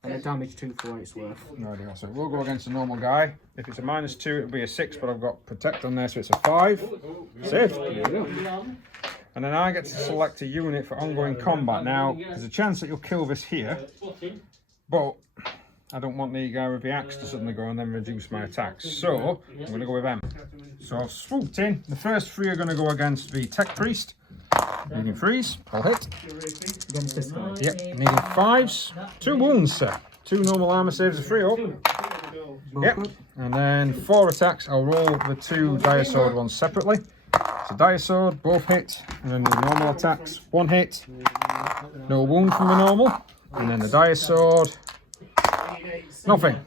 And a damage 2 for what it's worth. No idea. So we'll go against a normal guy. If it's a -2, it'll be a 6, but I've got protect on there, so it's a 5. Saved. And then I get to select a unit for ongoing combat. Now, there's a chance that you'll kill this here, but I don't want the guy with the axe to suddenly go and then reduce my attacks. So I'm going to go with them. So I've swooped in. The first 3 are going to go against the Tech Priest. Needing 3s, I'll hit. Against this guy. Yep, needing 5s. 2 wounds, sir. 2 normal armor saves of 3 up. Yep, and then 4 attacks. I'll roll the 2 dire sword ones separately. So dire sword, both hit, and then the normal attacks, 1 hit. No wound from the normal, and then the dire sword, nothing.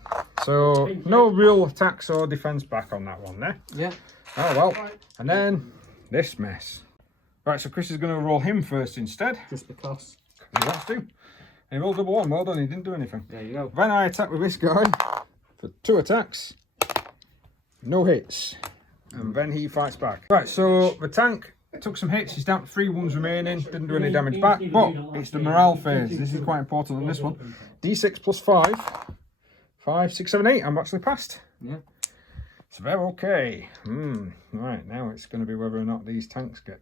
So no real attacks or defense back on that one there. Yeah. Oh well, and then this mess. Right, so Chris is going to roll him first instead. Just because. He wants to. And he rolled double one. Well done, he didn't do anything. There you go. Then I attack with this guy for 2 attacks. No hits. And then he fights back. Right, so the tank took some hits. He's down to 3 wounds remaining. Didn't do any damage back. But it's the morale phase. This is quite important on this one. D6 plus 5. 5, 6, 7, 8. I'm actually passed. Yeah. So they're okay. Right, now it's going to be whether or not these tanks get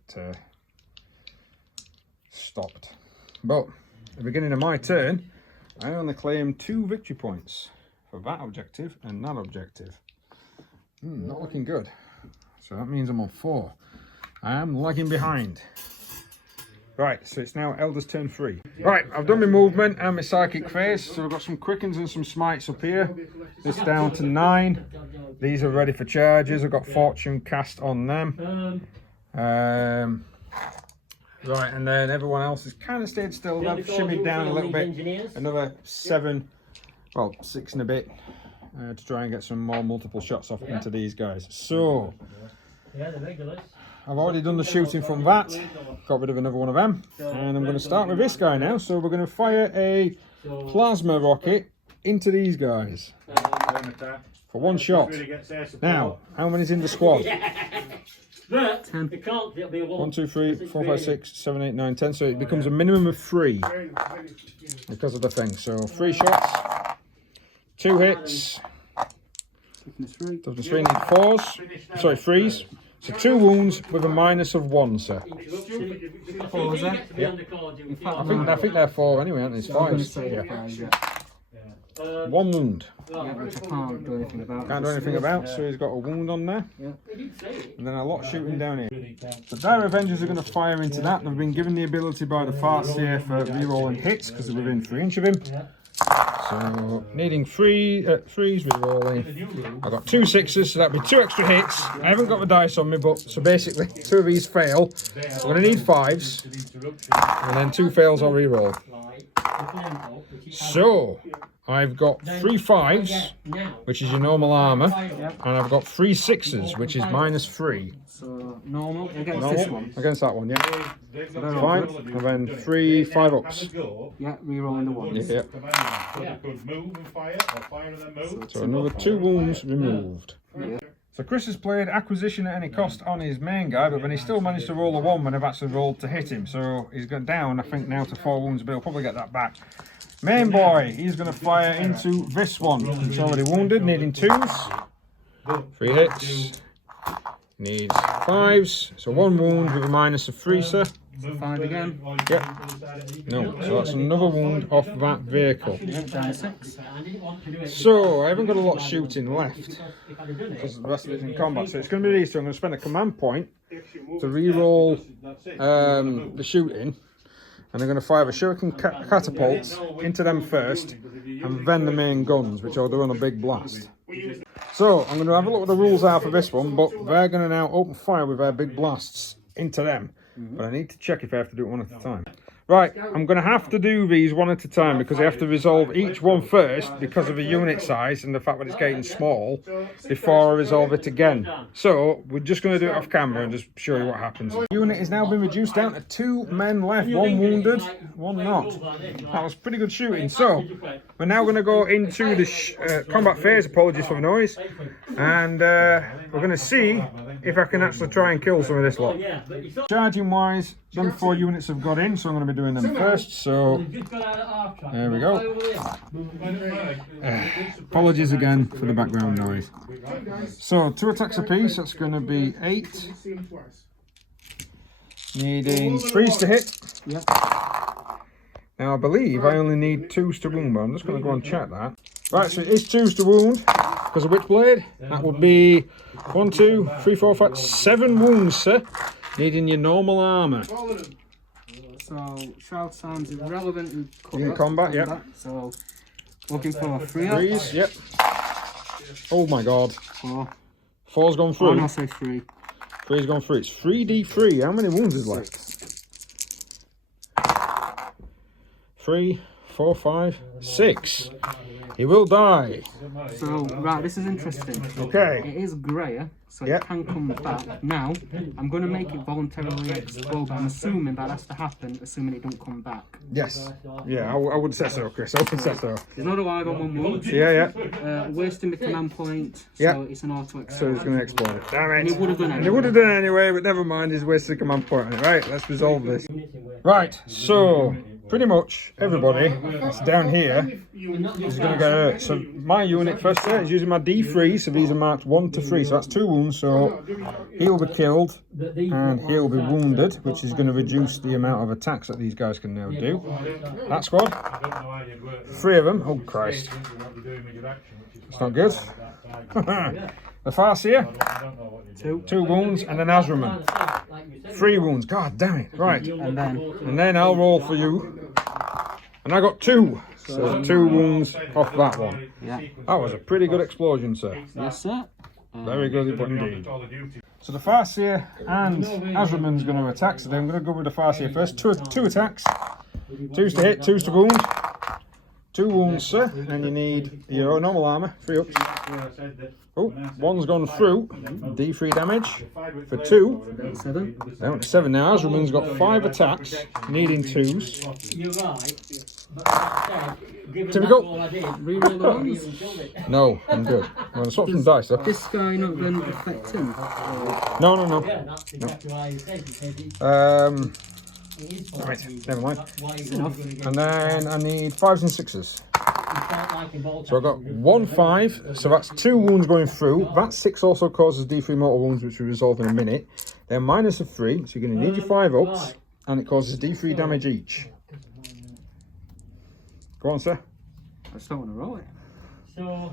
stopped. But at the beginning of my turn, I only claim 2 victory points for that objective and that objective. Not looking good. So that means I'm on 4. I am lagging behind. Right, so it's now Elder's turn 3. Right, I've done my movement and my psychic phase. So I've got some quickens and some smites up here. This down to 9. These are ready for charges. I've got fortune cast on them. Right, and then everyone else has kind of stayed still. I've shimmied down a little bit. Another 7, well, 6 and a bit to try and get some more multiple shots off into these guys. So I've already done the shooting from that, got rid of another one of them, and I'm going to start with this guy now. So we're going to fire a plasma rocket into these guys for 1 shot. Now, how many's in the squad? 10. 1, 2, 3, 4, 5, 6, 7, 8, 9, 10. So it becomes a minimum of 3 because of the thing. So 3 shots, 2 hits. Toughness 3 need 4s. Sorry, 3s. So 2 wounds with a minus of 1, sir. 4, is that? Yep. I think they're 4 anyway, aren't they? It's 5. Yeah. 1 wound. Yeah, which I can't do anything about. Can't do anything about, so he's got a wound on there. Yeah. And then a lot shooting down here. The Dire Avengers are going to fire into that. They've been given the ability by the farts here for rerolling hits because they're within 3 inches of him. So needing 3 threes rerolling. I've got 2 6s, so that'd be 2 extra hits. I haven't got the dice on me, but so basically 2 of these fail. I'm going to need 5s, and then 2 fails I'll reroll. So I've got 3 5s, which is your normal armour, and I've got 3 6s, which is minus 3. So normal against this one. Against that one, yeah. Fine, and then 3 5 ups. Yeah, rerolling the ones. Yeah. So another 2 wounds removed. Yeah. So Chris has played acquisition at any cost on his main guy, but then he still managed to roll a 1 when I've actually rolled to hit him. So he's gone down, I think, now to 4 wounds, but he'll probably get that back. Main boy, he's going to fire into this one. He's already wounded, needing 2s. 3 hits. Needs 5s. So 1 wound with a minus of 3, sir. 5 again. Yep. No, so that's another wound off that vehicle. Yep, down 6. So I haven't got a lot of shooting left because the rest of it's in combat. So it's going to be these two. I'm going to spend a command point to re-roll the shooting, and I'm going to fire the shuriken catapults into them first, and then the main guns, which I'll do on a big blast. So I'm going to have a look at the rules are for this one, but they're going to now open fire with their big blasts into them. But I need to check if I have to do it one at a time. Right, I'm going to have to do these one at a time because I have to resolve each one first because of the unit size and the fact that it's getting small before I resolve it again. So we're just going to do it off camera and just show you what happens. The unit has now been reduced down to 2 men left, 1 wounded, 1 not. That was pretty good shooting. So we're now going to go into the combat phase, apologies for the noise, and we're going to see if I can actually try and kill some of this lot. Charging wise, them 4 units have got in, so I'm going to be doing them first. So there we go. Apologies again for the background noise. So 2 attacks apiece, that's going to be 8. Needing 3s to hit. Yep. Now I believe I only need 2s to wound, but I'm just going to go and check that. Right, so it is 2s to wound because of Witchblade. That would be 1, 2, 3, 4, 5, 7 wounds, sir. Needing your normal armour. So Shroud sounds irrelevant in combat, yep. So looking for 3 3s, yep. Oh my god. 4. 4's gone through. I'll say 3. 3's gone through. It's 3d3. How many wounds is left? 3, 4, 5, 6. He will die. So, right, this is interesting. Okay. It is Graia, so Yep. it can come back. Now, I'm going to make it voluntarily explode, but I'm assuming that has to happen, assuming it don't come back. Yes. Yeah, I would say so, Chris. I would say so. There's not a live on 1-1. Yeah. Wasting the command point, so Yeah. it's an auto explode. So he's going to explode it. Damn And it. it would have done And he anyway. would have done it anyway, but never mind. He's wasted a command point on it. Right, let's resolve this. Right, so pretty much everybody that's down here is going to get hurt. So my unit first there is using my D3, so these are marked 1 to 3, so that's 2 wounds. So he'll be killed and he'll be wounded, which is going to reduce the amount of attacks that these guys can now do. That squad, 3 of them. Oh Christ, it's not good. The Farseer, 2 wounds, and an Azraman, 3 wounds. God damn it! Right, and then I'll roll for you, and I got 2, so 2 wounds off that one. Yeah. That was a pretty good explosion, sir. Yes, sir. Very good indeed. So the Farseer and Azraman's going to attack. So I'm going to go with the Farseer first. Two attacks. 2's to hit, 2's to wound. 2 wounds, sir. And you need your normal armour, 3 ups. Oh, 1's gone through. D3 damage for 2. 7. Down to 7 now. Azraman's got 5 attacks, needing 2s. You're right. But given Here we that's go. all I did, Reroll the ones. No, I'm good. I'm going to swap some dice though. This guy not going to affect him. No. yeah, that's exactly why you said it. Said it is Right, never mind. why you enough. going to get And then I need 5s and 6s. like in ball So I've got 1 5, so that's 2 wounds going through. That 6 also causes D3 mortal wounds, which we resolve in a minute. Then minus a 3, so you're going to need your 5 ups, and it causes D3 damage each. Go on, sir. I just don't want to roll it. So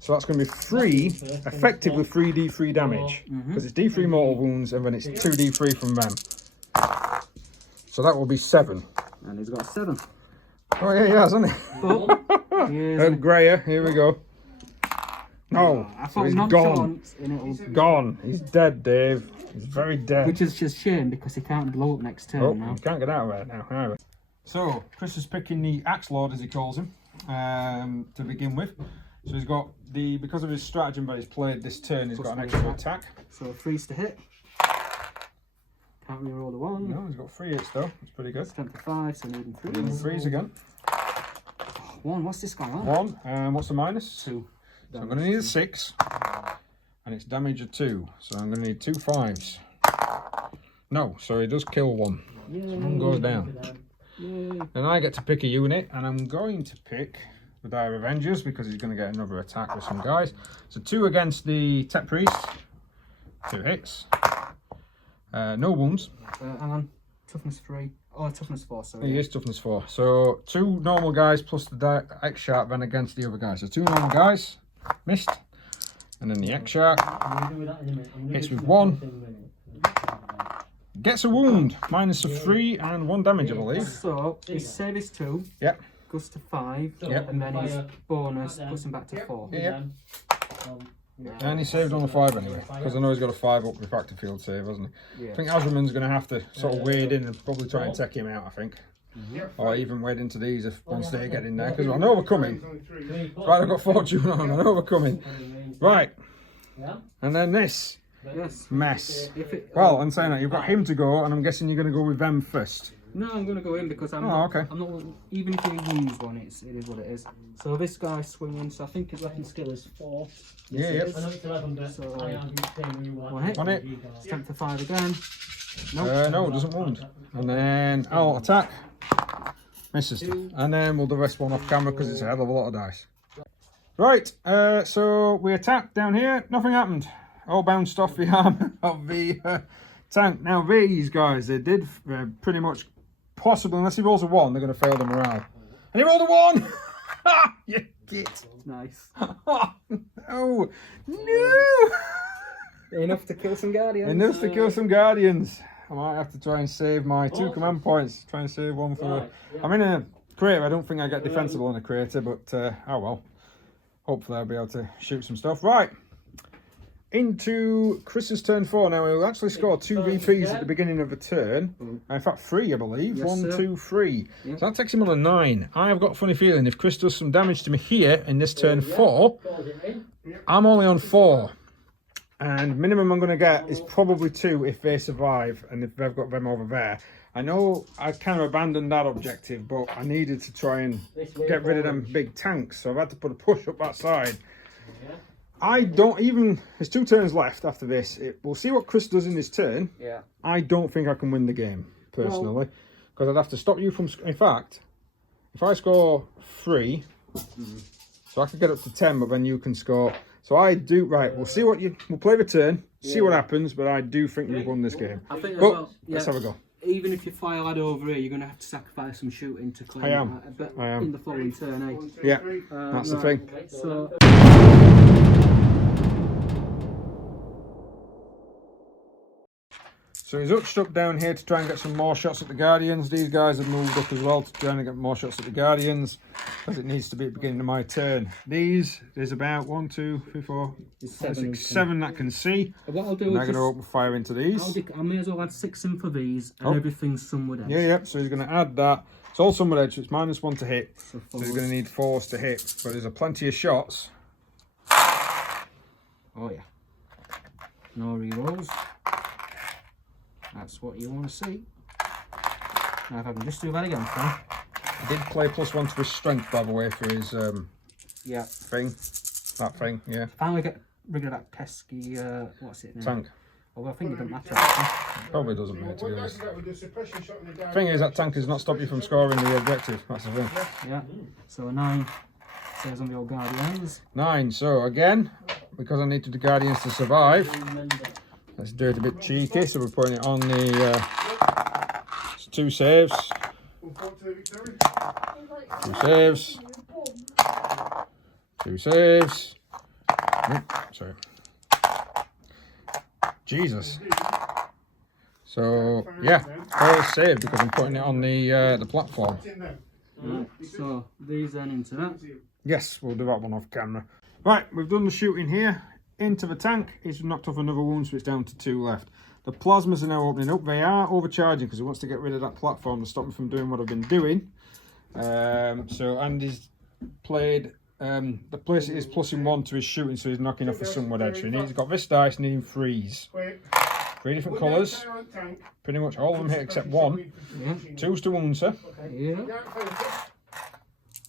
So that's going to be 3, effectively 3D3 damage, because it's D3 mortal wounds, and then it's 2D3 from them. So that will be 7. And he's got a 7. Oh yeah, he has, hasn't he? But here's And Graia, here we go. No, I so thought he's not gone. once and it'll, Gone. He's dead, Dave. He's very dead. which is just shame because he can't blow up next turn Oh, now. you can't get out of there now, either. So, Chris is picking the Axe Lord, as he calls him, to begin with. So he's got because of his stratagem that he's played this turn, he's got an extra attack. So 3's to hit. Can't reroll the 1. No, he's got 3 hits though. That's pretty good. Strength of 5, so needing 3. And 3s again. 1, what's this guy on? 1, and what's the minus? 2. So I'm going to need a 6, and it's damage of 2. So I'm going to need 2 5s. No, so he does kill 1. So 1 goes down. Yay. Then I get to pick a unit, and I'm going to pick the Dire Avengers because he's going to get another attack with some guys. So 2 against the Tech Priest, 2 hits, no wounds. Hang on. Toughness 3. Oh, toughness 4, sorry. He is toughness 4. So 2 normal guys plus the X Sharp then against the other guys. So 2 normal guys, missed, and then the X Sharp hits with 1. Gets a wound, minus a 3 and 1 damage, I believe. So his save is 2. Yep. Goes to 5. Yep. And then his bonus puts him back to 4. Yep. And he saved on the 5 anyway, because I know he's got a 5 up refractor field save, hasn't he? Yeah. I think Azraman's going to have to sort of wade in and probably try and take him out, I think. Or even wade into these if once they get in there, because I know we're coming. Right, I've got Fortune on, I know we're coming. Right. And then this Yes. mess. If it, Well, I'm saying that you've got him to go, and I'm guessing you're going to go with them first. no, I'm going to go in because I'm. Oh, not, okay. I'm not. Even if he wins one, it is what it is. So this guy's swinging. So I think his weapon skill is 4. Yeah, it yep. is. I know it's 11, but So, I am saying you one hit. On it. Strength of 5 again. Nope. No, it doesn't wound. And then I'll attack. Misses. And then we'll do the rest one off camera because it's a hell of a lot of dice. Right, so we attacked down here. Nothing happened. All bounced off the arm of the tank. Now these guys, they did pretty much, possibly, unless he rolls a 1, they're going to fail the morale. And he rolled a 1! You git. Nice. No! No! Enough to kill some guardians. Enough to kill some guardians. I might have to try and save my 2 command points. Try and save 1 for... I'm in a crater. I don't think I get defensible in a crater, but oh well. Hopefully I'll be able to shoot some stuff. Right. into Chris's turn 4. Now he'll actually score 2 VPs at the beginning of the turn. In fact, 3, I believe. Yes, 1, sir. 2, 3. Yep. So that takes him on a 9. I've got a funny feeling if Chris does some damage to me here in this turn 4, I'm only on 4. And minimum I'm going to get is probably 2 if they survive and if they've got them over there. I know I kind of abandoned that objective, but I needed to try and get rid of them big tanks, so I've had to put a push up that side. I don't even... There's 2 turns left after this. We'll see what Chris does in his turn. Yeah. I don't think I can win the game, personally, because I'd have to stop you from... In fact, if I score 3, so I could get up to 10, but then you can score... So I do... Right, we'll see what you... We'll play the turn, see what happens, but I do think you've won this game. I think as But well, let's have a go. Even if you fire lad over here, you're going to have to sacrifice some shooting to claim I am. that. I am. In the following turn, eh? Yeah, that's the thing. So... So he's up stuck down here to try and get some more shots at the Guardians. These guys have moved up as well to try and get more shots at the Guardians, as it needs to be at the beginning of my turn. There's about 1, 2, 3, 4, 5, 6, 7 that can see. What I'll do And is I'm going to open fire into these. I may as well add 6 in for these, and everything's somewhere else. Yeah, so he's going to add that. It's all somewhere edge, so it's -1 to hit. So So he's going to need 4s to hit. But there's plenty of shots. Oh yeah. No rerolls. That's what you want to see. Now if I can just do that again, Frank. He did play +1 to his strength, by the way, for his thing. That thing, yeah. Finally get rid of that pesky, what's it now? Tank. Well, I think it doesn't matter actually. Probably doesn't, mate, to be honest. Thing is, that tank does not stop you from scoring the objective. That's the thing. Yeah. So a 9 says on the old Guardians. 9. So again, because I needed the Guardians to survive, let's do it a bit cheeky. So we're putting it on the 2 saves. 2 saves. 2 saves. Sorry. Jesus. So yeah, all saved because I'm putting it on the platform. Right. So these then into that. Yes, we'll do that one off camera. Right, we've done the shooting here. Into the tank. He's knocked off another wound, so it's down to 2 left. The plasmas are now opening up. They are overcharging because he wants to get rid of that platform to stop me from doing what I've been doing. So Andy's played the place is +1 to his shooting, so he's knocking off the sunward edge. So he's got this dice needing 3s. 3 different colours. Pretty much all of them hit except 1. Yeah. 2's to wound, sir. Yeah.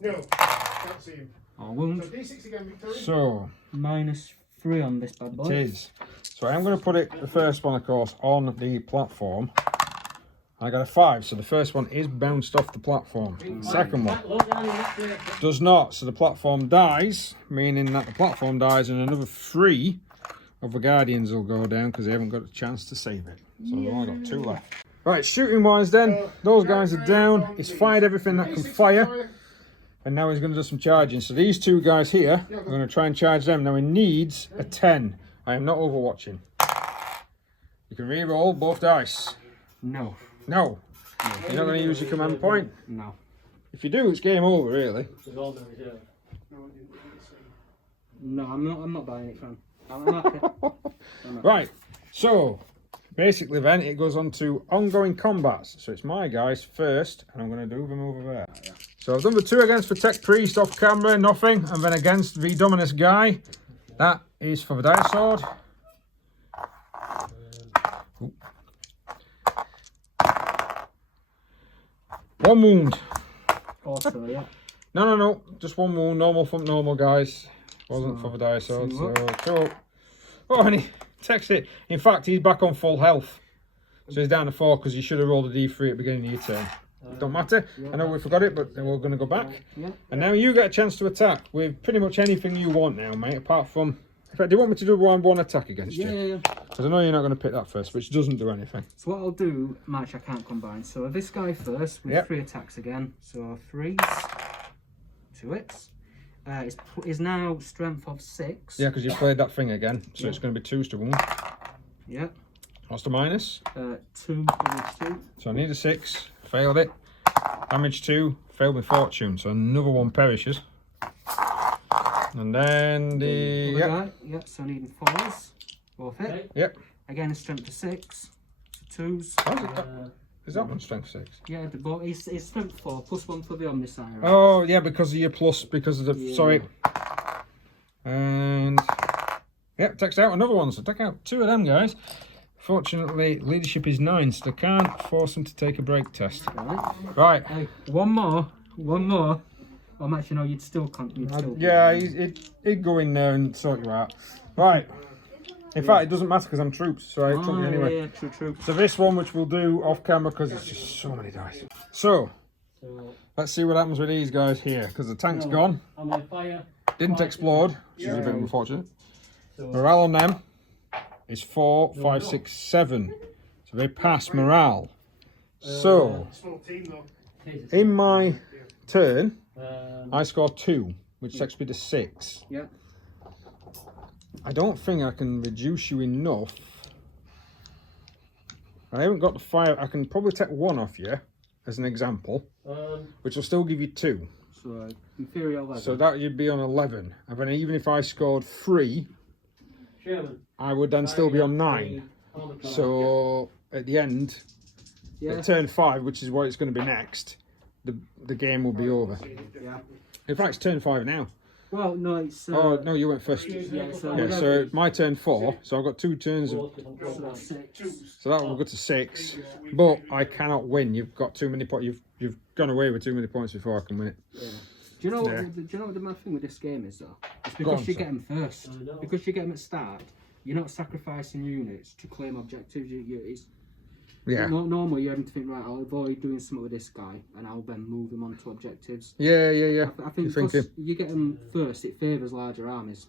No, can't see him. Or wound. So D6 again, Victoria. So -3 on this bad boy. it is. So I am going to put it, the first one, of course, on the platform. I got a 5, so the first one is bounced off the platform. Second one does not, so the platform dies, meaning that the platform dies and another 3 of the Guardians will go down because they haven't got a chance to save it. So we've only got 2 left. Right, shooting wise then, those guys are down. He's fired everything that can fire. And now he's going to do some charging. So these 2 guys here, I'm going to try and charge them. Now he needs a 10. I am not overwatching. You can re-roll both dice. No. No. You're not going to use your command point? No. If you do, it's game over, really. No, I'm not buying it, Fran. I'm happy. Right, so basically then it goes on to ongoing combats. So it's my guys first, and I'm going to do them over there. So I've done the 2 against the Tech Priest off camera, nothing, and then against the Dominus guy. That is for the Dire Sword. Ooh. 1 wound. Also, yeah. No, just 1 wound, normal from normal, guys. Wasn't for the Dire Sword, so oh, and he texted it. In fact, he's back on full health. So he's down to 4 because you should have rolled a D3 at the beginning of your turn. Don't matter. I know we forgot it, but we're going to go back. Yeah. And now you get a chance to attack with pretty much anything you want now, mate, apart from... In fact, do you want me to do one attack against you? Yeah. Because I know you're not going to pick that first, which doesn't do anything. So what I'll do, match I can't combine. So this guy first with 3 attacks again. So 3s, 2 hits. Is now strength of 6. Yeah, because you played that thing again, so it's going to be 2s to wound. Yeah. What's the minus? 2 damage 2. So I need a 6, failed it. Damage 2, failed my fortune, so another 1 perishes. And then the... Other guy, so I need 4s. Both hit. Yep. Again, a strength of 6. So 2s. Is that one strength 6? Yeah, but it's strength 4 plus 1 for the Omniscire. Oh, yeah, because of your plus, because of the. Yeah. Sorry. And. Yeah, takes out another one. So take out 2 of them, guys. Fortunately, leadership is 9, so they can't force them to take a break test. Right. Hey, one more. I'm actually, no, you'd still can't. Yeah, he'd go in there and sort you out. Right. In fact, it doesn't matter because I'm troops, so I took me anyway. Yeah, true. So this one, which we'll do off camera because it's just so many dice. So, let's see what happens with these guys here, because the tank's gone. I'm on fire. Didn't explode, which is a bit unfortunate. Morale on them is 4, 5, 6, 7. So they pass morale. So, in my turn, I score 2, which takes me to 6. Yeah. I don't think I can reduce you enough. I haven't got the fire. I can probably take 1 off you, as an example, which will still give you 2. So, in theory, 11. So that you'd be on 11. And then even if I scored 3, I would then still be on 9. So at the end, at turn 5, which is what it's going to be next, the game will be over. Yeah. In fact, it's turn 5 now. Well, no, it's. Oh no, you went first. Yeah, So my turn 4. So I've got 2 turns. So that's 6. So that will go to 6. But I cannot win. You've got too many points. You've gone away with too many points before I can win it. Yeah. Do you know what the mad thing with this game is though? It's because you get them first. Because you get them at start, you're not sacrificing units to claim objectives. Normally you're having to think, right, I'll avoid doing something with this guy and I'll then move them on to objectives. Yeah. I think because you get them first, it favours larger armies.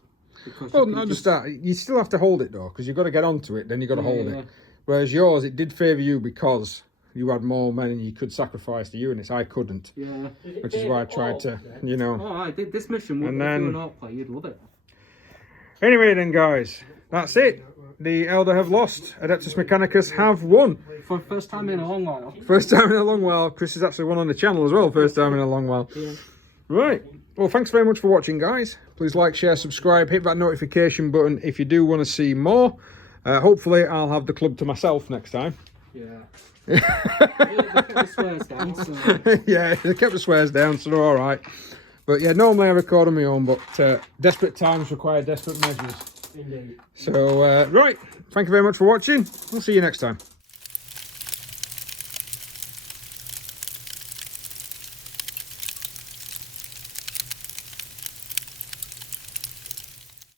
Well, not just that. You still have to hold it though, because you've got to get onto it, then you've got to hold it. Whereas yours, it did favour you because you had more men and you could sacrifice the units. I couldn't. Yeah. Which is why I tried to, you know. Oh, I did this mission. If you were an orc player, you'd love it. Anyway then, guys, that's it. The Eldar have lost. Adeptus Mechanicus have won. For the first time in a long while. First time in a long while. Chris has actually won on the channel as well. First time in a long while. Yeah. Right. Well, thanks very much for watching, guys. Please like, share, subscribe. Hit that notification button if you do want to see more. Hopefully, I'll have the club to myself next time. Yeah. They kept the swears down, so. Yeah, they kept the swears down, so they're all right. But yeah, normally I record on my own, but desperate times require desperate measures. Indeed. So, right. Thank you very much for watching. We'll see you next time.